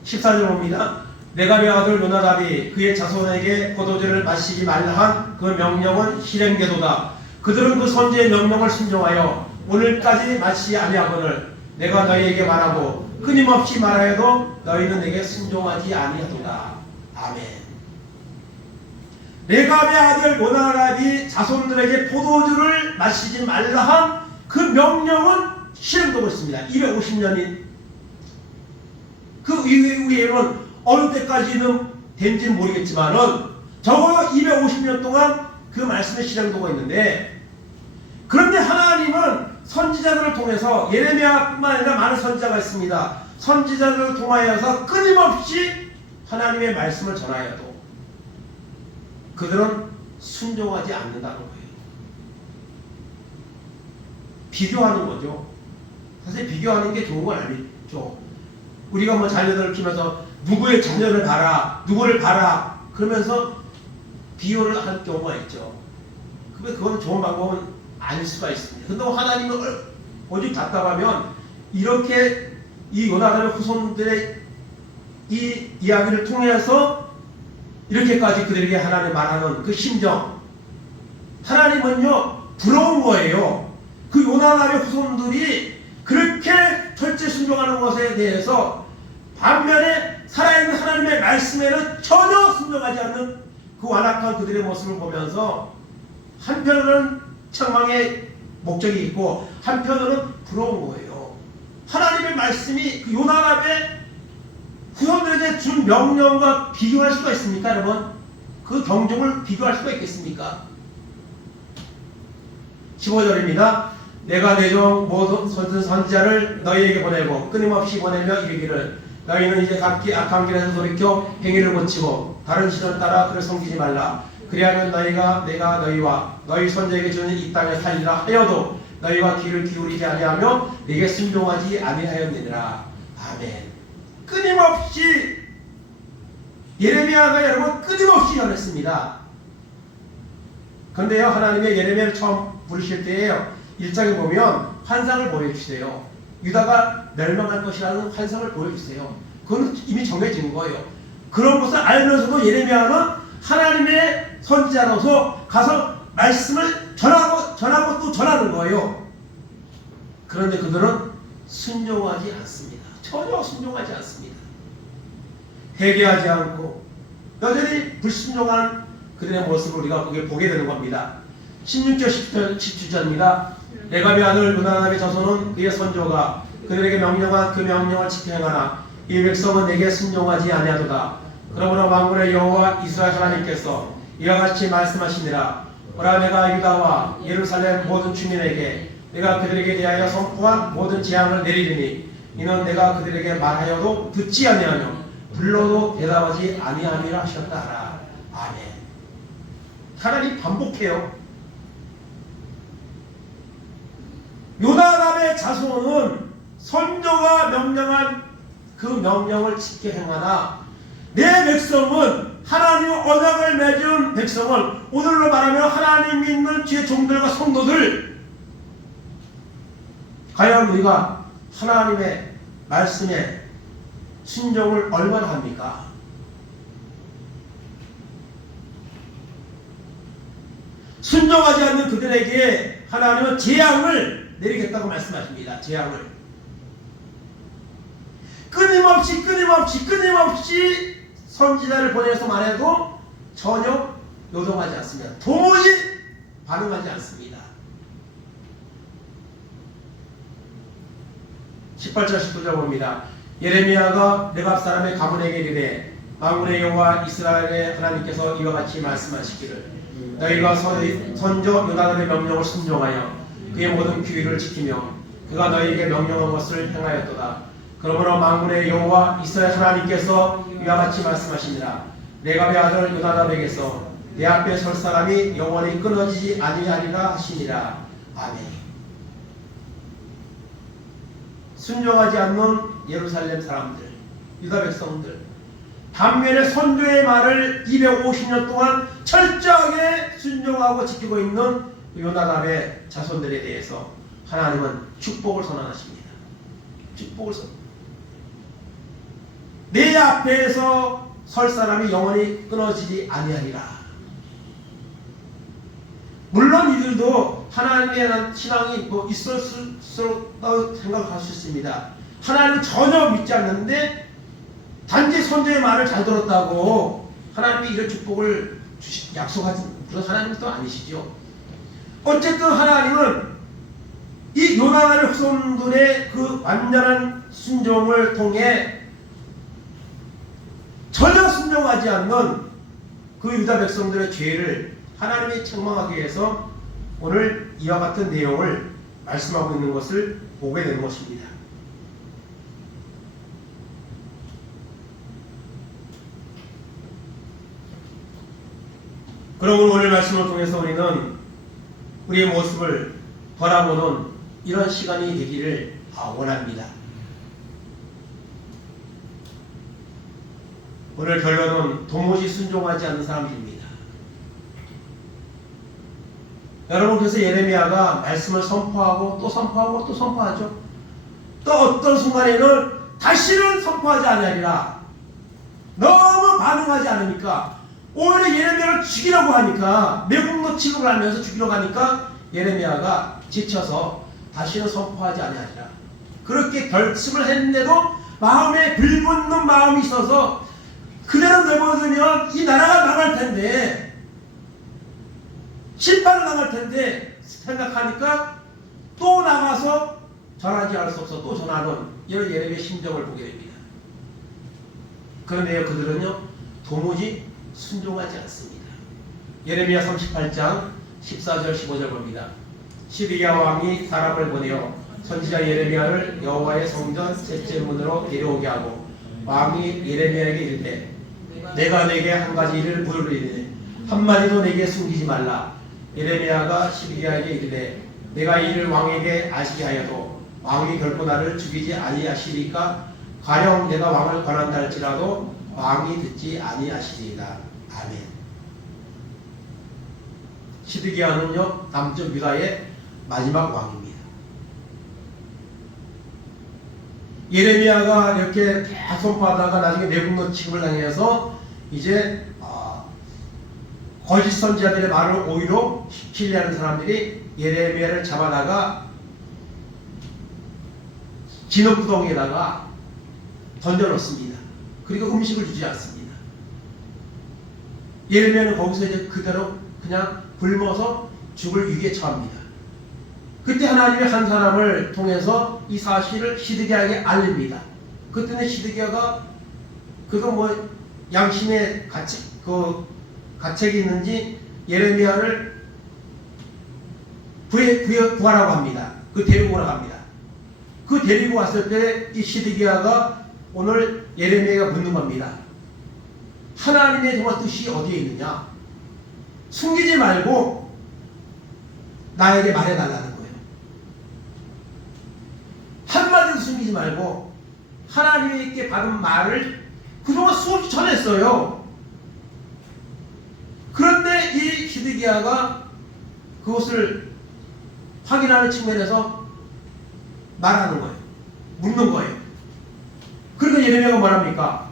14절 봅니다. 레갑의 아들 요나답이 그의 자손에게 포도주를 마시지 말라 한 그 명령은 실행되도다. 그들은 그 선지의 명령을 순종하여 오늘까지 마시지 아니하거늘 내가 너희에게 말하고 끊임없이 말하여도 너희는 내게 순종하지 아니하도다. 아멘. 레갑의 아들 요나답이 자손들에게 포도주를 마시지 말라 한 그 명령은 실행되고 있습니다. 250년이 그 이후에는 어느 때까지는 된지는 모르겠지만은 적어도 250년 동안 그 말씀이 실행되고 있는데, 그런데 하나님은 선지자들을 통해서, 예레미야뿐만 아니라 많은 선지자가 있습니다. 선지자들을 통하여서 끊임없이 하나님의 말씀을 전하여도 그들은 순종하지 않는다는 거예요. 비교하는 거죠. 사실 비교하는 게 좋은 건 아니죠. 우리가 뭐 자녀들을 키우면서 누구의 자녀를 봐라, 누구를 봐라 그러면서 비교를 하는 경우가 있죠. 근데 그건 좋은 방법은 아닐 수가 있습니다. 근데 하나님은 오직 답답하면 이렇게 이 요나단의 후손들의 이 이야기를 통해서 이렇게까지 그들에게 하나님 말하는 그 심정, 하나님은요 부러운 거예요. 그 요나단의 후손들이 그렇게 철저히 순종하는 것에 대해서 반면에 살아있는 하나님의 말씀에는 전혀 순종하지 않는 그 완악한 그들의 모습을 보면서 한편으로는 책망의 목적이 있고 한편으로는 부러운 거예요. 하나님의 말씀이 그 요나답의 후손들에게 준 명령과 비교할 수가 있습니까, 여러분? 그 경종을 비교할 수가 있겠습니까? 15절입니다. 내가 내 종 모든 선지자를 너희에게 보내고 끊임없이 보내며 이르기를, 너희는 이제 각기 악한 길에서 돌이켜 행위를 고치고 다른 신을 따라 그를 섬기지 말라. 그리하면 내가 너희와 너희 선지자에게 주는 이 땅에 살리라 하여도 너희와 귀를 기울이지 아니하며 네게 순종하지 아니하였느니라. 아멘. 끊임없이 예레미야가 여러분 끊임없이 전했습니다. 그런데요, 하나님의 예레미야를 처음 부르실 때에요, 1장에 보면 환상을 보여주세요. 유다가 멸망할 것이라는 환상을 보여주세요. 그건 이미 정해진 거예요. 그런 것을 알면서도 예레미야는 하나님의 선지자로서 가서 말씀을 전하고 또 전하는 거예요. 그런데 그들은 순종하지 않습니다. 전혀 순종하지 않습니다. 회개하지 않고 여전히 불순종한 그들의 모습을 우리가 보게 되는 겁니다. 16절 17절입니다. 레갑의 아들 요나답의 자손은 그의 선조가 그들에게 명령한 그 명령을 지켜 행하나 이 백성은 내게 순종하지 아니하도다. 그러므로 만군의 여호와 이스라엘 하나님께서 이와 같이 말씀하시니라. 보라, 내가 유다와 예루살렘 모든 주민에게 내가 그들에게 대하여 선포한 모든 재앙을 내리리니 이는 내가 그들에게 말하여도 듣지 아니하며 불러도 대답하지 아니함이라 하셨다 하라. 아멘. 하나님 반복해요. 요나답의 자손은 선조가 명령한 그 명령을 지켜 행하나 내 백성은 하나님 언약을 맺은 백성은 오늘로 말하면 하나님 믿는 주의 종들과 성도들, 과연 우리가 하나님의 말씀에 순종을 얼마나 합니까? 순종하지 않는 그들에게 하나님은 재앙을 내리겠다고 말씀하십니다. 재앙을 끊임없이 선지자를 보내서만 해도 전혀 요동하지 않습니다. 도무지 반응하지 않습니다. 18절 19절 봅니다. 예레미야가 느갑 사람의 가문에게 이르되 만군의 여호와 이스라엘의 하나님께서 이와 같이 말씀하시기를 너희가 선조 요나답의 명령을 순종하여 그의 모든 규율을 지키며 그가 너희에게 명령한 것을 행하였도다. 그러므로 만군의 여호와 이스라엘 하나님께서 이와 같이 말씀하시니라. 레갑의 아들 요나답에게서 내 앞에 설 사람이 영원히 끊어지지 아니하리라 하시니라. 아멘. 순종하지 않는 예루살렘 사람들, 유다 백성들, 반면에 선조의 말을 250년 동안 철저하게 순종하고 지키고 있는 요나답의 자손들에 대해서 하나님은 축복을 선언하십니다. 축복을 선언. 내 앞에서 설 사람이 영원히 끊어지지 아니하리라. 물론 이들도 하나님에 대한 신앙이 있었을수록 생각할 수 있습니다. 하나님은 전혀 믿지 않는데 단지 선조의 말을 잘 들었다고 하나님이 이런 축복을 약속하지 그런 하나님은 또 아니시죠. 어쨌든 하나님은 이 요나단의 후손들의 그 완전한 순종을 통해 전혀 순종하지 않는 그 유다 백성들의 죄를 하나님이 책망하기 위해서 오늘 이와 같은 내용을 말씀하고 있는 것을 보게 되는 것입니다. 그러므로 오늘 말씀을 통해서 우리는 우리의 모습을 바라보는 이런 시간이 되기를 원합니다. 오늘 결론은 도무지 순종하지 않는 사람들입니다. 여러분, 그래서 예레미야가 말씀을 선포하고 또 선포하고 또 선포하죠. 또 어떤 순간에는 다시는 선포하지 아니하리라. 너무 반응하지 않으니까 오히려 예레미야를 죽이려고 하니까 매국노 취급을 하면서 죽이려고 하니까 예레미야가 지쳐서 다시는 선포하지 아니하리라. 그렇게 결심을 했는데도 마음에 불붙는 마음이 있어서 그대로 내버려두면 이 나라가 나갈 텐데, 심판을 당할 텐데 생각하니까 또 나가서 전하지 않을 수 없어 또 전하는 이런 예레미야의 심정을 보게 됩니다. 그런데요, 그들은요 도무지 순종하지 않습니다. 예레미야 38장 14절 15절 봅니다. 시드기야 왕이 사람을 보내어 선지자 예레미야를 여호와의 성전 셋째 문으로 데려오게 하고 왕이 예레미야에게 이르되 내가 내게 한 가지 일을 물으리니 한마디도 내게 숨기지 말라. 예레미야가 시드기야에게 이르되 내가 이 일을 왕에게 아시게 하여도 왕이 결코 나를 죽이지 아니하시리까 가령 내가 왕을 권한다 할지라도 왕이 듣지 아니하시리이다. 아멘. 시드기야는요 남쪽 유다의 마지막 왕입니다. 예레미야가 이렇게 계속 선포하다가 나중에 내국노 취급을 당해서 이제 거짓 선지자들의 말을 오히려 신뢰하는 사람들이 예레미야를 잡아다가 진흙구덩이에다가 던져놓습니다. 그리고 음식을 주지 않습니다. 예레미야는 거기서 이제 그대로 그냥 굶어서 죽을 위기에 처합니다. 그때 하나님이 한 사람을 통해서 이 사실을 시드기야에게 알립니다. 그때는 시드기야가 그거 뭐 양심의 가책이 있는지 예레미야를 구하라고 합니다. 그 데리고 오라고 합니다. 그 데리고 왔을 때 이 시드기야가 오늘 예레미야가 묻는 겁니다. 하나님의 정말 뜻이 어디에 있느냐? 숨기지 말고 나에게 말해달라는 거예요. 한마디도 숨기지 말고 하나님께 받은 말을 그동안 수없이 전했어요. 그런데 이 시드기야가 그것을 확인하는 측면에서 말하는 거예요. 묻는 거예요. 그러니까 예레미야가 말합니까?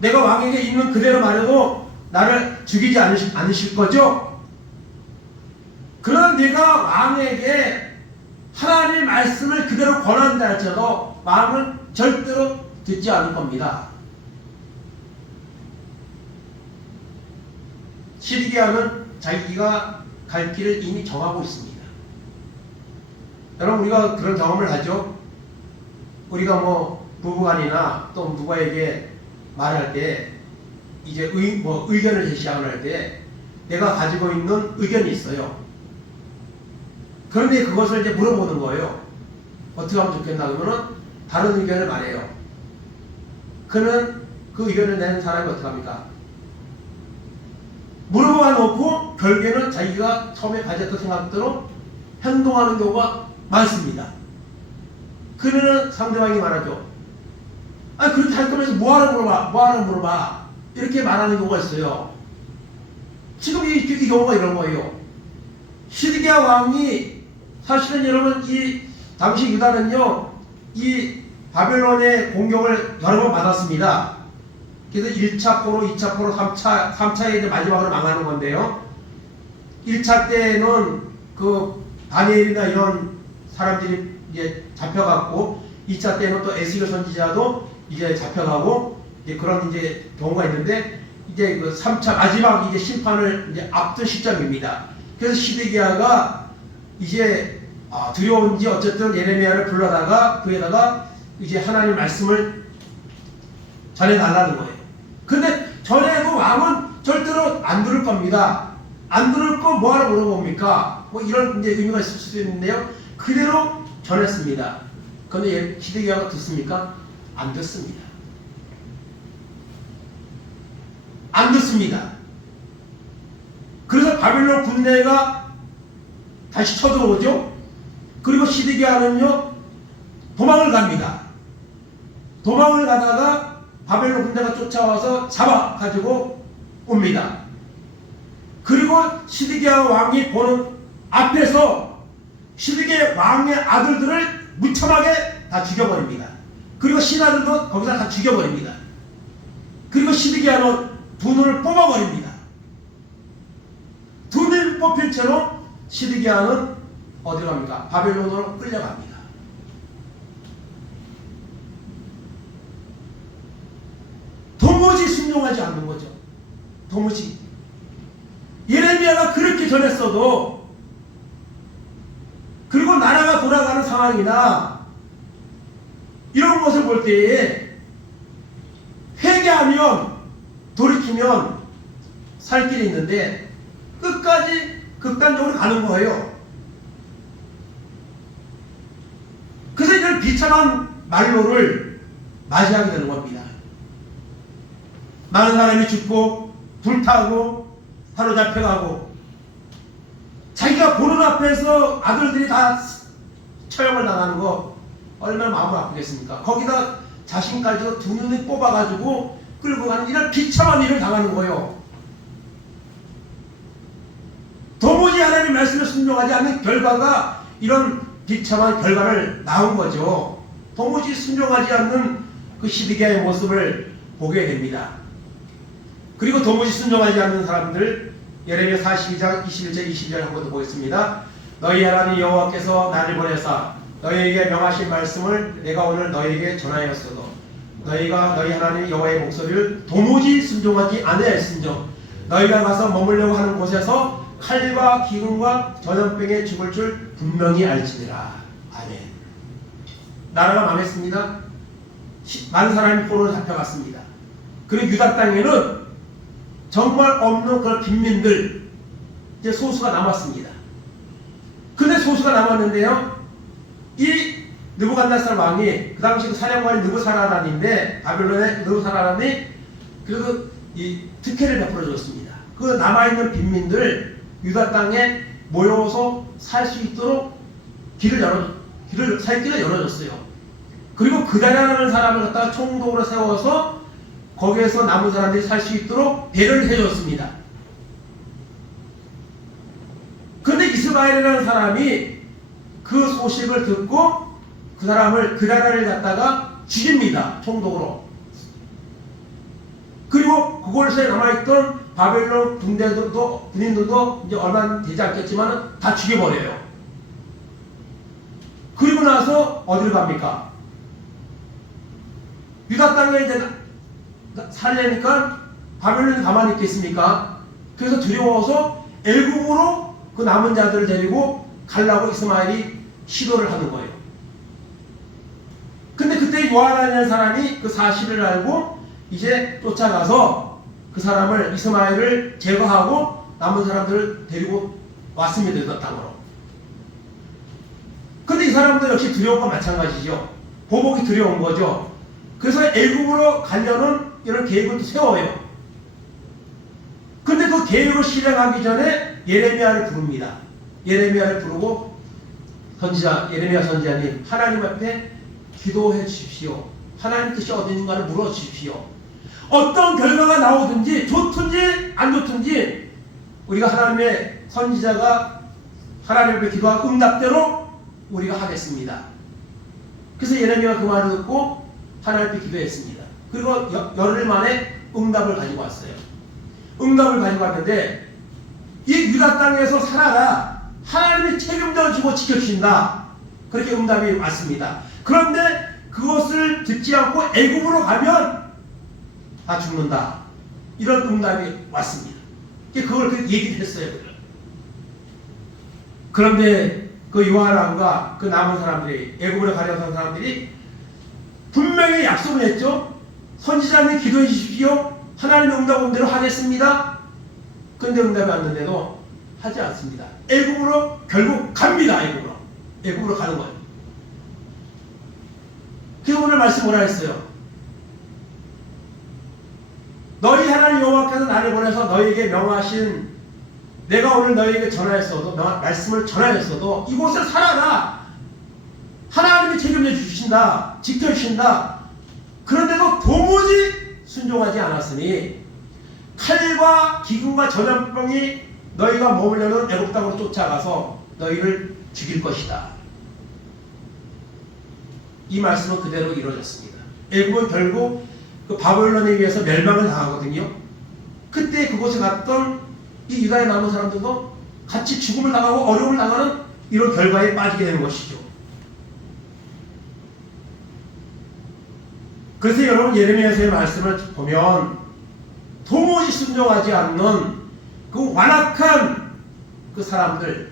내가 왕에게 있는 그대로 말해도 나를 죽이지 않으실 거죠? 그러나 내가 왕에게 하나님의 말씀을 그대로 권한다 할지라도 왕은 절대로 듣지 않을 겁니다. 시드기야는 자기가 갈 길을 이미 정하고 있습니다. 여러분, 우리가 그런 경험을 하죠. 우리가 뭐 부부간이나 또 누구에게 말할 때 이제 의견을 제시하거나 할 때 내가 가지고 있는 의견이 있어요. 그런데 그것을 이제 물어보는 거예요. 어떻게 하면 좋겠나 그러면은 다른 의견을 말해요. 그는 그 의견을 내는 사람이 어떻게 합니까? 물어봐 놓고 결국에는 자기가 처음에 가졌던 생각대로 행동하는 경우가 많습니다. 그러면 상대방이 말하죠. 아, 그렇게 할 거면서 뭐하러 물어봐. 이렇게 말하는 경우가 있어요. 지금 이 경우가 이런 거예요. 시드기야 왕이 사실은 여러분 이 당시 유다는요 이 바벨론의 공격을 여러 번 받았습니다. 그래서 1차 포로, 2차 포로, 3차에 이제 마지막으로 망하는 건데요. 1차 때는 그 다니엘이나 이런 사람들이 이제 잡혀갔고 2차 때는 또 에스겔 선지자도 이제 잡혀가고 이제 그런 이제 경우가 있는데 이제 그 3차 마지막 이제 심판을 이제 앞둔 시점입니다. 그래서 시드기야가 이제 두려운지 어쨌든 예레미야를 불러다가 그에다가 이제 하나님 말씀을 전해달라는 거예요. 근데 전에도 왕은 절대로 안 들을 겁니다. 안 들을 거 뭐하러 물어봅니까? 뭐 이런 이제 의미가 있을 수도 있는데요. 그대로 전했습니다. 그런데 시드기야가 듣습니까? 안 듣습니다. 안 듣습니다. 그래서 바벨론 군대가 다시 쳐들어오죠. 그리고 시드기야는요 도망을 갑니다. 도망을 가다가 바벨론 군대가 쫓아와서 잡아가지고 옵니다. 그리고 시드기야 왕이 보는 앞에서 시드기야 왕의 아들들을 무참하게 다 죽여버립니다. 그리고 신하들도 거기서 다 죽여버립니다. 그리고 시드기야는 두 눈을 뽑아버립니다. 두 눈을 뽑힌 채로 시드기야는 어디로 갑니까? 바벨론으로 끌려갑니다. 도무지 순종하지 않는 거죠. 도무지. 예레미야가 그렇게 전했어도 그리고 나라가 돌아가는 상황이나 이런 것을 볼 때에 회개하면 돌이키면 살 길이 있는데 끝까지 극단적으로 가는 거예요. 그래서 이런 비참한 말로를 맞이하게 되는 겁니다. 많은 사람이 죽고 불타고 사로잡혀가고 자기가 보는 앞에서 아들들이 다 처형을 당하는 거 얼마나 마음이 아프겠습니까? 거기다 자신까지도 두 눈을 뽑아가지고 끌고 가는 이런 비참한 일을 당하는 거예요. 도무지 하나님 말씀에 순종하지 않는 결과가 이런 비참한 결과를 낳은 거죠. 도무지 순종하지 않는 그 시드기야의 모습을 보게 됩니다. 그리고 도무지 순종하지 않는 사람들 예레미야 42장 21절 22절 한 번 더 보겠습니다. 너희 하나님 여호와께서 나를 보내사 너희에게 명하신 말씀을 내가 오늘 너희에게 전하였어도 너희가 너희 하나님 여호와의 목소리를 도무지 순종하지 아니하였은즉 너희가 가서 머물려고 하는 곳에서 칼과 기근과 전염병에 죽을 줄 분명히 알지니라. 아멘. 나라가 망했습니다. 많은 사람이 포로로 잡혀갔습니다. 그리고 유다 땅에는 정말 없는 그런 빈민들 이제 소수가 남았습니다. 근데 소수가 남았는데요, 이 느부갓네살 왕이 그 당시 그 사령관이 느부사라단인데, 바벨론의 느부사라단이 그래도 이 특혜를 베풀어 줬습니다. 그 남아있는 빈민들 유다 땅에 모여서 살 수 있도록 살 길을 열어줬어요. 그리고 그다라는 사람을 갖다가 총독으로 세워서 거기에서 남은 사람들이 살 수 있도록 배려를 해줬습니다. 그런데 이스마엘이라는 사람이 그 소식을 듣고 그 사람을 그다라를 갖다가 죽입니다. 총독으로. 그리고 그곳에 남아있던 바벨론 군인들도 이제 얼마 되지 않겠지만 다 죽여버려요. 그리고 나서 어디를 갑니까? 유다 땅에 이제 살려니까 바벨론이 가만히 있겠습니까? 그래서 두려워서 애굽으로 그 남은 자들을 데리고 가려고 이스마엘이 시도를 하는 거예요. 근데 그때 요하나라는 사람이 그 사실을 알고 이제 쫓아가서 그 사람을 이스마엘을 제거하고 남은 사람들을 데리고 왔습니다. 그 땅으로. 근데 이 사람도 역시 두려운 건 마찬가지죠. 보복이 두려운 거죠. 그래서 애굽으로 가려는 이런 계획을 또 세워요. 근데 그 계획을 실행하기 전에 예레미야를 부릅니다. 예레미야를 부르고 예레미야 선지자님, 하나님 앞에 기도해 주십시오. 하나님 뜻이 어딘가를 물어 주십시오. 어떤 결과가 나오든지 좋든지 안 좋든지 우리가 하나님의 선지자가 하나님 앞에 기도한 응답대로 우리가 하겠습니다. 그래서 예레미야가 그 말을 듣고 하나님 앞에 기도했습니다. 그리고 열흘 만에 응답을 가지고 왔어요. 응답을 가지고 왔는데 이 유다 땅에서 살아가 하나님이 책임져 주고 지켜주신다. 그렇게 응답이 왔습니다. 그런데 그것을 듣지 않고 애굽으로 가면 다 죽는다. 이런 응답이 왔습니다. 그걸 얘기를 했어요. 그런데 그 요한왕과 그 남은 사람들이, 애굽으로 가려고 한 사람들이 분명히 약속을 했죠. 선지자님 기도해 주십시오. 하나님의 응답 온 대로 하겠습니다. 그런데 응답이 왔는데도 하지 않습니다. 애굽으로 결국 갑니다. 애굽으로 가는 거예요. 그래서 오늘 말씀 뭐라 했어요? 너희 하나님 여호와께서 나를 보내서 너희에게 명하신, 내가 오늘 너희에게 전하였어도, 말씀을 전하였어도 이곳에 살아라. 하나님이 책임져 주신다. 지켜주신다. 그런데도 도무지 순종하지 않았으니 칼과 기근과 전염병이 너희가 머물려는 애굽 땅으로 쫓아가서 너희를 죽일 것이다. 이 말씀은 그대로 이루어졌습니다. 애굽은 결국 그 바벨론에 의해서 멸망을 당하거든요. 그때 그곳에 갔던 이 유다에 남은 사람들도 같이 죽음을 당하고 어려움을 당하는 이런 결과에 빠지게 되는 것이죠. 그래서 여러분 예레미야서의 말씀을 보면 도무지 순종하지 않는 그 완악한 그 사람들,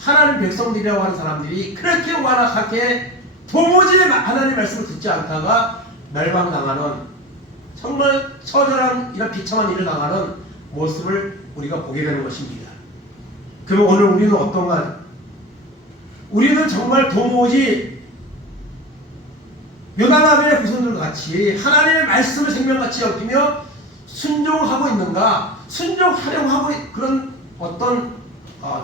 하나님 백성들이라고 하는 사람들이 그렇게 완악하게 도무지 하나님의 말씀을 듣지 않다가 멸망당하는, 정말 처절한 이런 비참한 일을 당하는 모습을 우리가 보게 되는 것입니다. 그럼 오늘 우리는 어떤가? 우리는 정말 도무지 요나단의 후손들과 같이 하나님의 말씀을 생명같이 여기며 순종하고 있는가, 순종하려고 하고 그런 어떤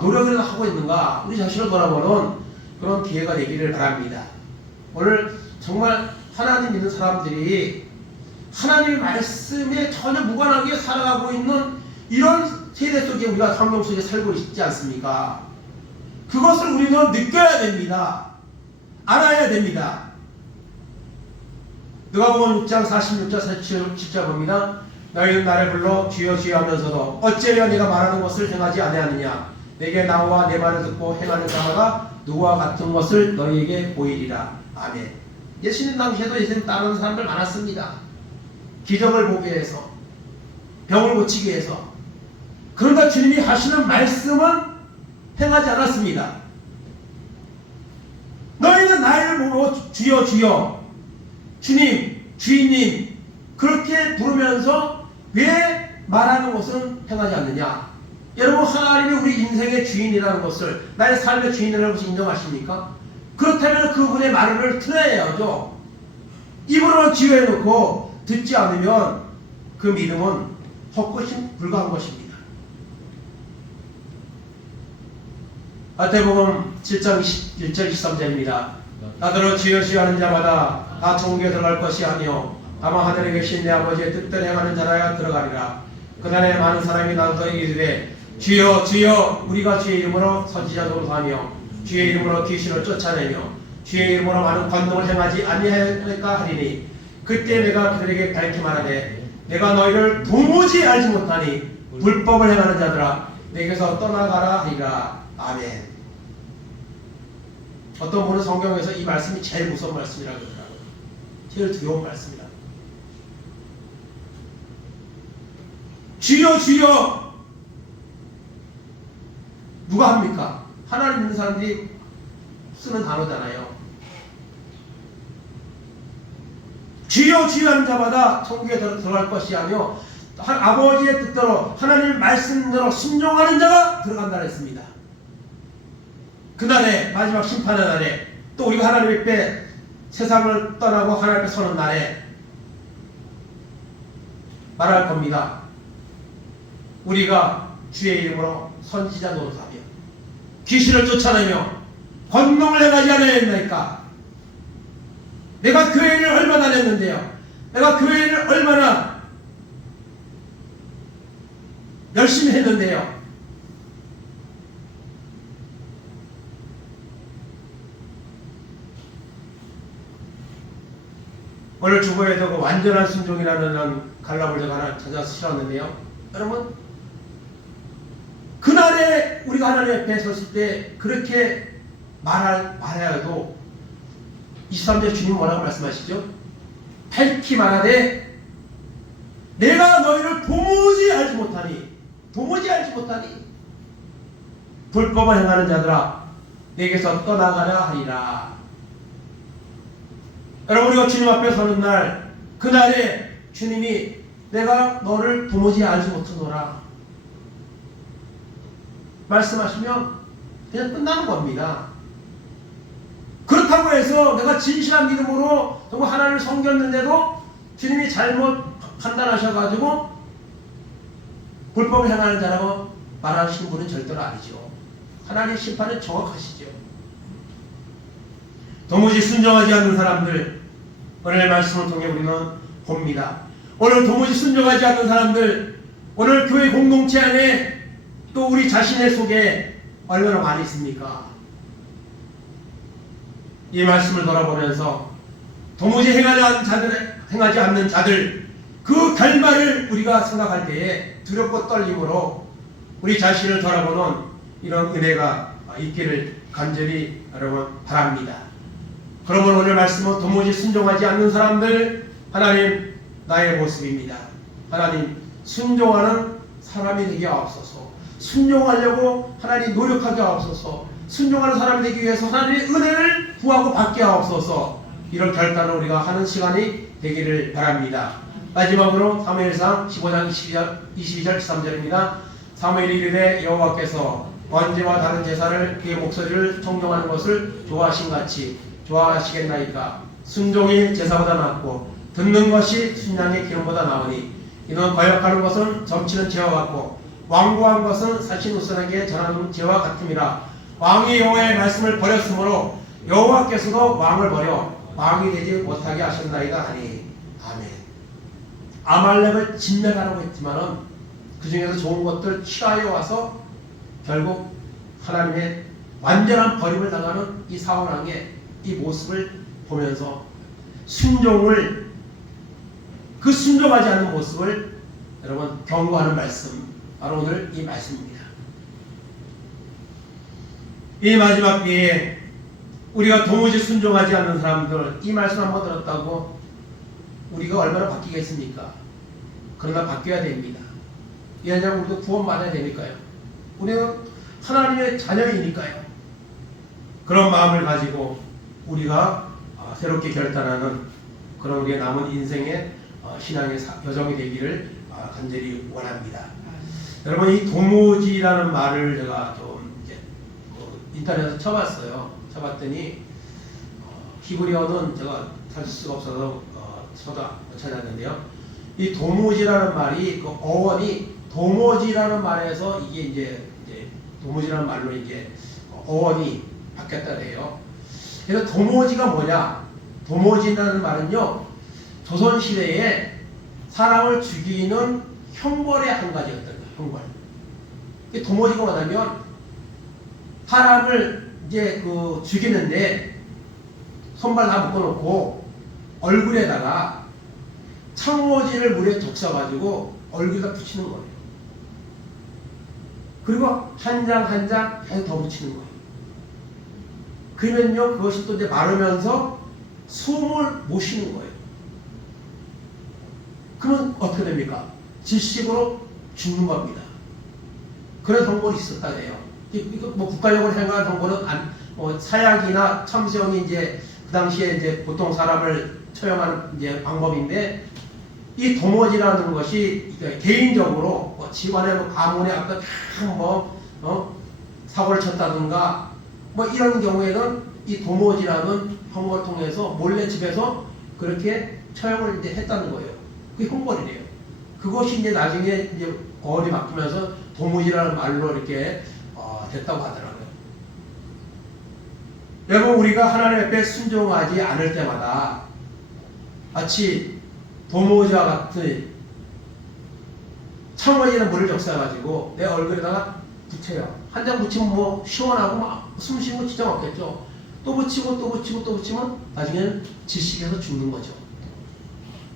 노력을 하고 있는가, 우리 자신을 돌아보는 그런 기회가 되기를 바랍니다. 오늘 정말 하나님 믿는 사람들이 하나님의 말씀에 전혀 무관하게 살아가고 있는 이런 세대 속에 우리가 환경 속에 살고 있지 않습니까? 그것을 우리는 느껴야 됩니다. 알아야 됩니다. 누가복음 6장 46절 47절 봅니다. 너희는 나를 불러 주여 주여 하면서도 어찌하여 내가 말하는 것을 행하지 아니하느냐. 내게 나와 내 말을 듣고 행하는 자마다 누구와 같은 것을 너희에게 보이리라. 아멘. 예수님 당시에도 예수님 따르는 사람들 많았습니다. 기적을 보기 위해서, 병을 고치기 위해서. 그러나 주님이 하시는 말씀은 행하지 않았습니다. 너희는 나를 보고 주여 주여, 주님 주인님 그렇게 부르면서 왜 말하는 것은 행하지 않느냐? 여러분, 하나님이 우리 인생의 주인이라는 것을, 나의 삶의 주인이라는 것을 인정하십니까? 그렇다면 그분의 말을 들어야죠. 입으로만 지어놓고 듣지 않으면 그 믿음은 헛것이 불가한 것입니다. 마태복음 7장 1절 23절입니다. 나더러 주여 주여 하는 자마다 다 천국에 들어갈 것이 아니요 다만 하늘에 계신 내 아버지의 뜻대로 행하는 자라야 들어가리라. 그날에 많은 사람이 나더러 이르되 주여 주여 우리가 주의 이름으로 선지자 노릇하며 주의 이름으로 귀신을 쫓아내며 주의 이름으로 많은 권능을 행하지 아니하였을까 하리니 그때 내가 그들에게 밝히 말하되 내가 너희를 도무지 알지 못하니 불법을 행하는 자들아 내게서 떠나가라 하리라. 아멘. 어떤 분은 성경에서 이 말씀이 제일 무서운 말씀이라고 그러더라고요. 제일 두려운 말씀이다. 주여 주여 누가 합니까? 하나님 믿는 사람들이 쓰는 단어잖아요. 주여 주여 하는 자마다 천국에 들어갈 것이 아니요 아버지의 뜻대로 하나님의 말씀대로 순종하는 자가 들어간다 했습니다. 그날에 마지막 심판의 날에 또 우리가 하나님 앞에 세상을 떠나고 하나님 앞에 서는 날에 말할 겁니다. 우리가 주의 이름으로 선지자 노릇하며 귀신을 쫓아내며 권능을 행하지 않았나이까? 내가 교회를 얼마나 냈는데요. 내가 교회를 얼마나 열심히 했는데요. 오늘 주보에도 그 완전한 순종이라는 갈라볼 제가 하나 찾아서 실었는데요. 여러분, 그날에 우리가 하나님 앞에 섰을 때 그렇게 말해야도 23절 주님 뭐라고 말씀하시죠? 밝히 말하되 내가 너희를 도무지 알지 못하니 불법을 행하는 자들아 내게서 떠나가라 하리라. 여러분, 우리가 주님 앞에 서는 날, 그날에 주님이 내가 너를 도무지 알지 못하노라 말씀하시면 그냥 끝나는 겁니다. 그렇다고 해서 내가 진실한 믿음으로 정말 하나님을 섬겼는데도 주님이 잘못 판단하셔가지고 불법을 행하는 자라고 말하시는 분은 절대로 아니죠. 하나님의 심판은 정확하시죠. 도무지 순종하지 않는 사람들, 오늘 말씀을 통해 우리는 봅니다. 오늘 도무지 순종하지 않는 사람들, 오늘 교회 공동체 안에 또 우리 자신의 속에 얼마나 많이 있습니까? 이 말씀을 돌아보면서 도무지 행하지 않는 자들, 그 결말을 우리가 생각할 때에 두렵고 떨림으로 우리 자신을 돌아보는 이런 은혜가 있기를 간절히 여러분 바랍니다. 그러면 오늘 말씀은 도무지 순종하지 않는 사람들, 하나님 나의 모습입니다. 하나님 순종하는 사람이 되게 하옵소서. 순종하려고 하나님 노력하게 하옵소서. 순종하는 사람이 되기 위해서 하나님의 은혜를 구하고 받게 하옵소서. 이런 결단을 우리가 하는 시간이 되기를 바랍니다. 마지막으로 사무엘상 15장 22절 13절입니다. 사무엘이 이르되 여호와께서 번제와 다른 제사를 그의 목소리를 청종하는 것을 좋아하신같이 좋아하시겠나이까? 순종이 제사보다 낫고 듣는 것이 순양의 기름보다 나으니 이는 거역하는 것은 점치는 죄와 같고 완고한 것은 사신 우선에게 전하는 죄와 같음이라. 왕이 여호와의 말씀을 버렸으므로 여호와께서도 왕을 버려 왕이 되지 못하게 하셨나이다 하니. 아멘. 아말렉을 진멸하라고 했지만은 그 중에서 좋은 것들 취하여 와서 결국 하나님의 완전한 버림을 당하는 이 사울왕의 이 모습을 보면서 그 순종하지 않는 모습을 여러분 경고하는 말씀, 바로 오늘 이 말씀입니다. 이 마지막 때에 우리가 도무지 순종하지 않는 사람들, 이 말씀 한번 들었다고 우리가 얼마나 바뀌겠습니까? 그러나 바뀌어야 됩니다. 왜냐하면 우리도 구원받아야 되니까요. 우리는 하나님의 자녀이니까요. 그런 마음을 가지고 우리가 새롭게 결단하는 그런 우리의 남은 인생의 신앙의 여정이 되기를 간절히 원합니다. 여러분, 이 도무지라는 말을 제가 좀 이제 인터넷에서 쳐봤어요. 쳐봤더니 히브리어는 제가 찾을 수가 없어서 저도 못 찾았는데요. 이 도무지라는 말이 그 어원이 도무지라는 말에서 이게 이제 도무지라는 말로 이제 어원이 바뀌었다 그래요. 그래서 도무지가 뭐냐? 도무지라는 말은요, 조선 시대에 사람을 죽이는 형벌의 한 가지였던 거예요. 형벌. 도무지가 뭐냐면 사람을 이제 죽이는데 손발 다 묶어놓고 얼굴에다가 창호지를 물에 적셔가지고 얼굴에다 붙이는 거예요. 그리고 한 장 한 장 계속 더 붙이는 거예요. 그러면요, 그것이 또 이제 마르면서 숨을 못 쉬는 거예요. 그러면 어떻게 됩니까? 질식으로 죽는 겁니다. 그런 형벌이 있었다 그래요. 이거 뭐 국가적으로 행하는 형벌은 사약이나 참수형이 이제 그 당시에 이제 보통 사람을 처형하는 이제 방법인데, 이 도무지라는 것이 개인적으로 집안의 가문에 아까 사고를 쳤다든가 이런 경우에는 이 도무지라는 형벌을 통해서 몰래 집에서 그렇게 처형을 이제 했다는 거예요. 그게 형벌이래요. 그것이 이제 나중에 이제 어원이 바뀌면서 도무지라는 말로 이렇게 됐다고 하더라고요. 여러분, 우리가 하나님 앞에 순종하지 않을 때마다 마치 도무지와 같은 창호지나 물을 적셔가지고 내 얼굴에다가 붙여요. 한 장 붙이면 시원하고 숨 쉬는 거 진짜 없겠죠. 또 붙이고 또 붙이고 또 붙이면 나중에는 질식해서 죽는 거죠.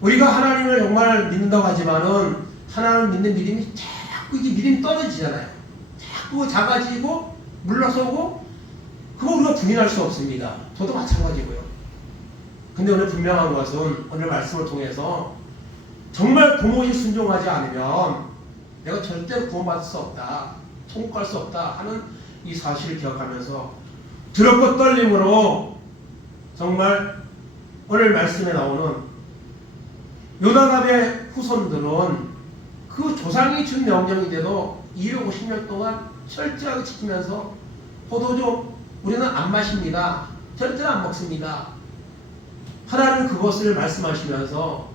우리가 하나님을 정말 믿는다고 하지만은 하나님 믿는 믿음이 자꾸 이게 믿음이 떨어지잖아요. 자꾸 작아지고 물러서고, 그거 우리가 부인할 수 없습니다. 저도 마찬가지고요. 근데 오늘 분명한 것은 오늘 말씀을 통해서 정말 도무지 순종하지 않으면 내가 절대로 구원받을 수 없다, 천국 갈 수 없다 하는 이 사실을 기억하면서 두렵고 떨림으로 정말 오늘 말씀에 나오는 요나답의 후손들은 그 조상이 준 명령인데도 250년 동안 철저하게 지키면서 포도주 우리는 안 마십니다, 절대로 안 먹습니다. 하나님은 그것을 말씀하시면서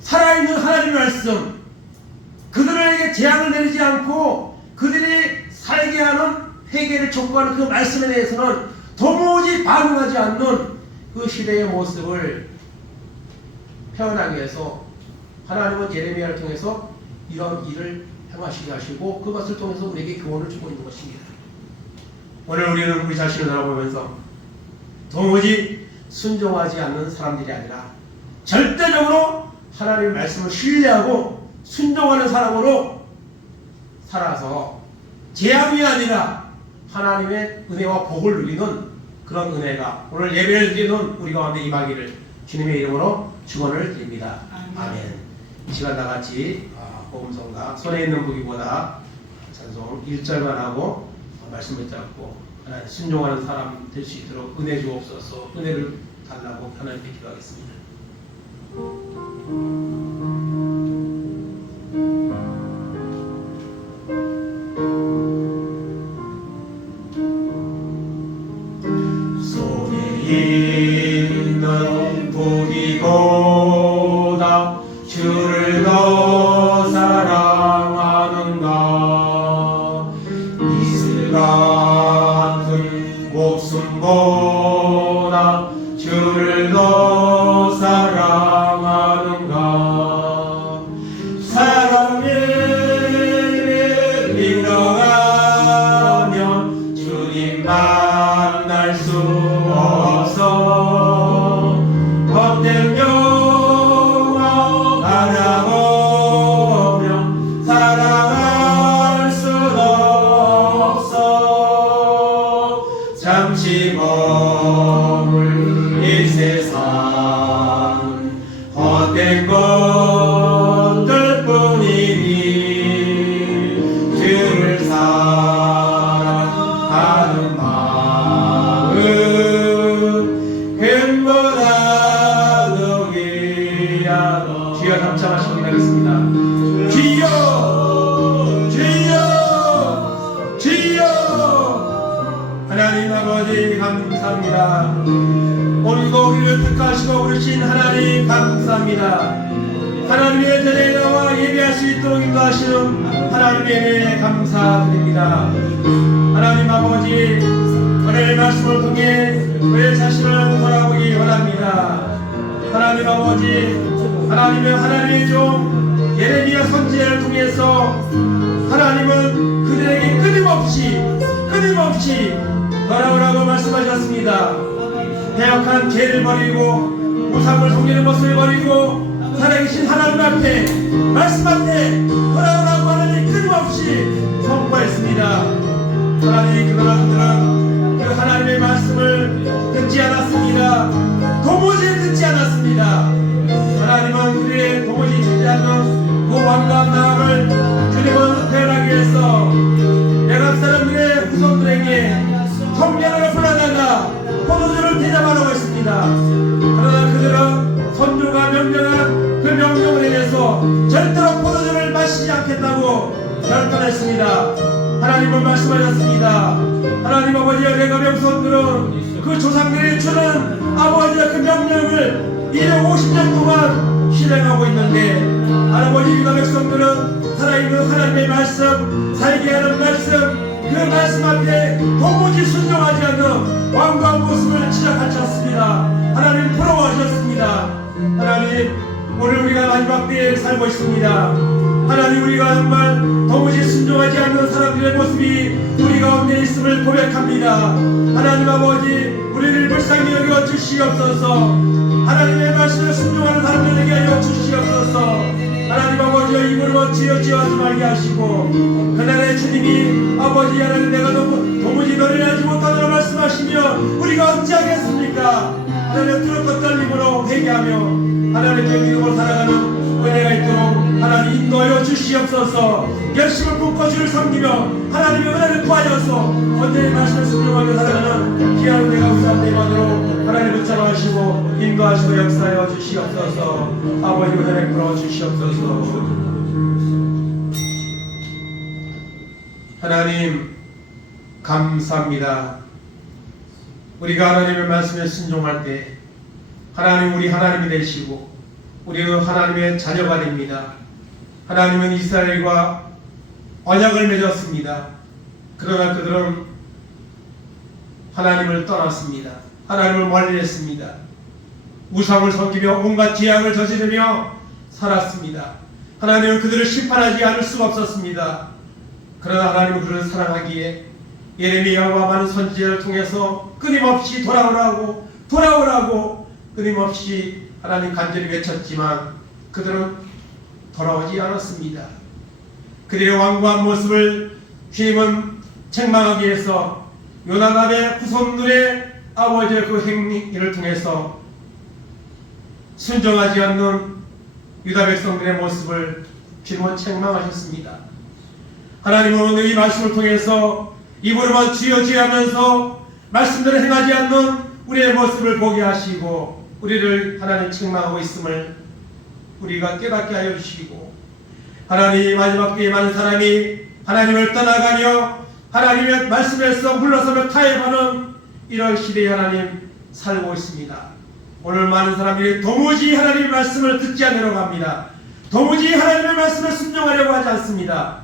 살아있는 하나님의 말씀, 그들에게 재앙을 내리지 않고 그들이 살게 하는 회개를 촉구하는 그 말씀에 대해서는 도무지 반응하지 않는 그 시대의 모습을 표현하기 위해서 하나님은 예레미야를 통해서 이런 일을 행하시게 하시고 그것을 통해서 우리에게 교훈을 주고 있는 것입니다. 오늘 우리는 우리 자신을 돌아보면서 도무지 순종하지 않는 사람들이 아니라 절대적으로 하나님의 말씀을 신뢰하고 순종하는 사람으로 살아서 재앙이 아니라 하나님의 은혜와 복을 누리는 그런 은혜가 오늘 예배를 드리는 우리 가운데 임하기를 주님의 이름으로 축원을 드립니다. 아멘. 이 시간 다 같이 복음성가 손에 있는 무기보다 찬송 1절만 하고 말씀 붙잡고 하나님 순종하는 사람 될 수 있도록 은혜 주옵소서. 은혜를 달라고 하나님께 기도하겠습니다. 손에 있는 무기보다 주를 더 사랑하는가. 이슬 같은 목숨보다 주를 더 사랑하는가. 사랑을 잃어가면 주님 만날 수 없어. 헛된 영광 바라보며 사랑할 수 없어. 잠시 머물 이 세상 헛된 것들 뿐이니 주를 사랑하는 마음 금보다 더 아버지 감사합니다. 오늘도 우리를 택하시고 부르신 하나님 감사합니다. 하나님의 전에 나와 예배할 수 있도록 인도하시는 하나님의 은혜에 감사드립니다. 하나님 아버지, 오늘 말씀을 통해 내 자신을 돌아보기 원합니다. 하나님 아버지, 하나님의 종 예레미야 선지자를 통해서 하나님은 그들에게 끊임없이 돌아오라고 말씀하셨습니다. 배역한 죄를 버리고 우상을 섬기는 것을 버리고 살아계신 하나님 앞에 말씀 앞에 돌아오라고 하나님 끊임없이 선포했습니다. 하나님 그들은 그 하나님의 말씀을 듣지 않았습니다. 도무지 듣지 않았습니다. 하나님은 그들의 도무지 듣지 않는 그 완고한 마음을 주님은 표현하기 위해서 애굽 사람들의 후손들에게 성령으로 불러다가 포도주를 대접하라고 했습니다. 그러나 그들은 선조가 명령한 그 명령을 인해서 절대로 포도주를 마시지 않겠다고 결단했습니다. 하나님은 말씀하셨습니다. 하나님 아버지의 애굽의 후손들은 그 조상들이 주는 아버지의 그 명령을 250년 동안 실행하고 있는데 아버지 유다 백성들은 살아있는 하나님의 말씀, 살게 하는 말씀, 그 말씀 앞에 도무지 순종하지 않는 완고한 모습을 지적하셨습니다. 하나님 부러워하셨습니다. 하나님, 오늘 우리가 마지막 때에 살고 있습니다. 하나님, 우리가 정말 도무지 순종하지 않는 사람들의 모습이 우리 가운데 있음을 고백합니다. 하나님 아버지, 우리를 불쌍히 여겨 주시옵소서. 하나님의 말씀을 순종하는 사람들에게 하여 주시옵소서. 하나님 아버지여, 입으로 지어지어하지 말게 하시고 그날의 주님이 아버지 하나님 내가 도무지 너를 알지 못하노라 말씀하시며 우리가 어찌하겠습니까? 하나님 뜨겁고 떨림으로 회개하며 하나님께 믿음으로 살아가는 은혜가 있도록 하나님 인도하여 주시옵소서. 열심을 품고 주를 섬기며 하나님의 은혜를 구하여서 언제의 말씀을 순종하며 살아가는 귀한 은혜가 우리한테 임하도록 하나님 붙잡아주시고 인도하시고 역사하여 주시옵소서. 아버지 은혜 풀어 주시옵소서. 하나님 감사합니다. 우리가 하나님의 말씀에 순종할 때 하나님 우리 하나님이 되시고 우리는 하나님의 자녀가 됩니다. 하나님은 이스라엘과 언약을 맺었습니다. 그러나 그들은 하나님을 떠났습니다. 하나님을 멀리했습니다. 우상을 섬기며 온갖 죄악을 저지르며 살았습니다. 하나님은 그들을 심판하지 않을 수가 없었습니다. 그러나 하나님은 그들을 사랑하기에 예레미야와 많은 선지자를 통해서 끊임없이 돌아오라고 끊임없이 하나님 간절히 외쳤지만 그들은 돌아오지 않았습니다. 그들의 완고한 모습을 주님은 책망하기 위해서 요나답의 후손들의 아버지의 그 행위를 통해서 순종하지 않는 유다 백성들의 모습을 주님은 책망하셨습니다. 하나님은 오늘 이 말씀을 통해서 입으로만 주여주여하면서 말씀대로 행하지 않는 우리의 모습을 보게 하시고 우리를 하나님 책망하고 있음을 우리가 깨닫게 하여 주시고 하나님 마지막 때에 많은 사람이 하나님을 떠나가며 하나님의 말씀에서 물러서며 타협하는 이런 시대에 하나님 살고 있습니다. 오늘 많은 사람들이 도무지 하나님의 말씀을 듣지 않으려고 합니다. 도무지 하나님의 말씀을 순종하려고 하지 않습니다.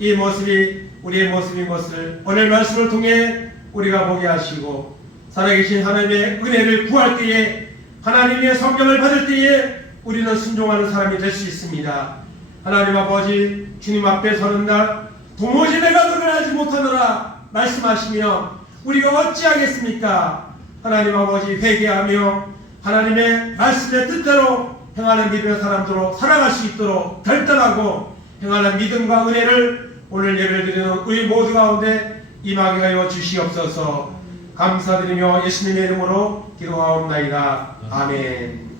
이 모습이 우리의 모습인 것을 오늘 말씀을 통해 우리가 보게 하시고 살아계신 하나님의 은혜를 구할 때에 하나님의 성령을 받을 때에 우리는 순종하는 사람이 될 수 있습니다. 하나님 아버지 주님 앞에 서는 날 도무지 내가 너를 알지 못하노라 말씀하시며 우리가 어찌하겠습니까? 하나님 아버지 회개하며 하나님의 말씀의 뜻대로 행하는 믿음의 사람들로 살아갈 수 있도록 결단하고 행하는 믿음과 은혜를 오늘 예배를 드리는 우리 모두 가운데 임하게 하여 주시옵소서. 감사드리며 예수님의 이름으로 기도하옵나이다. 아멘.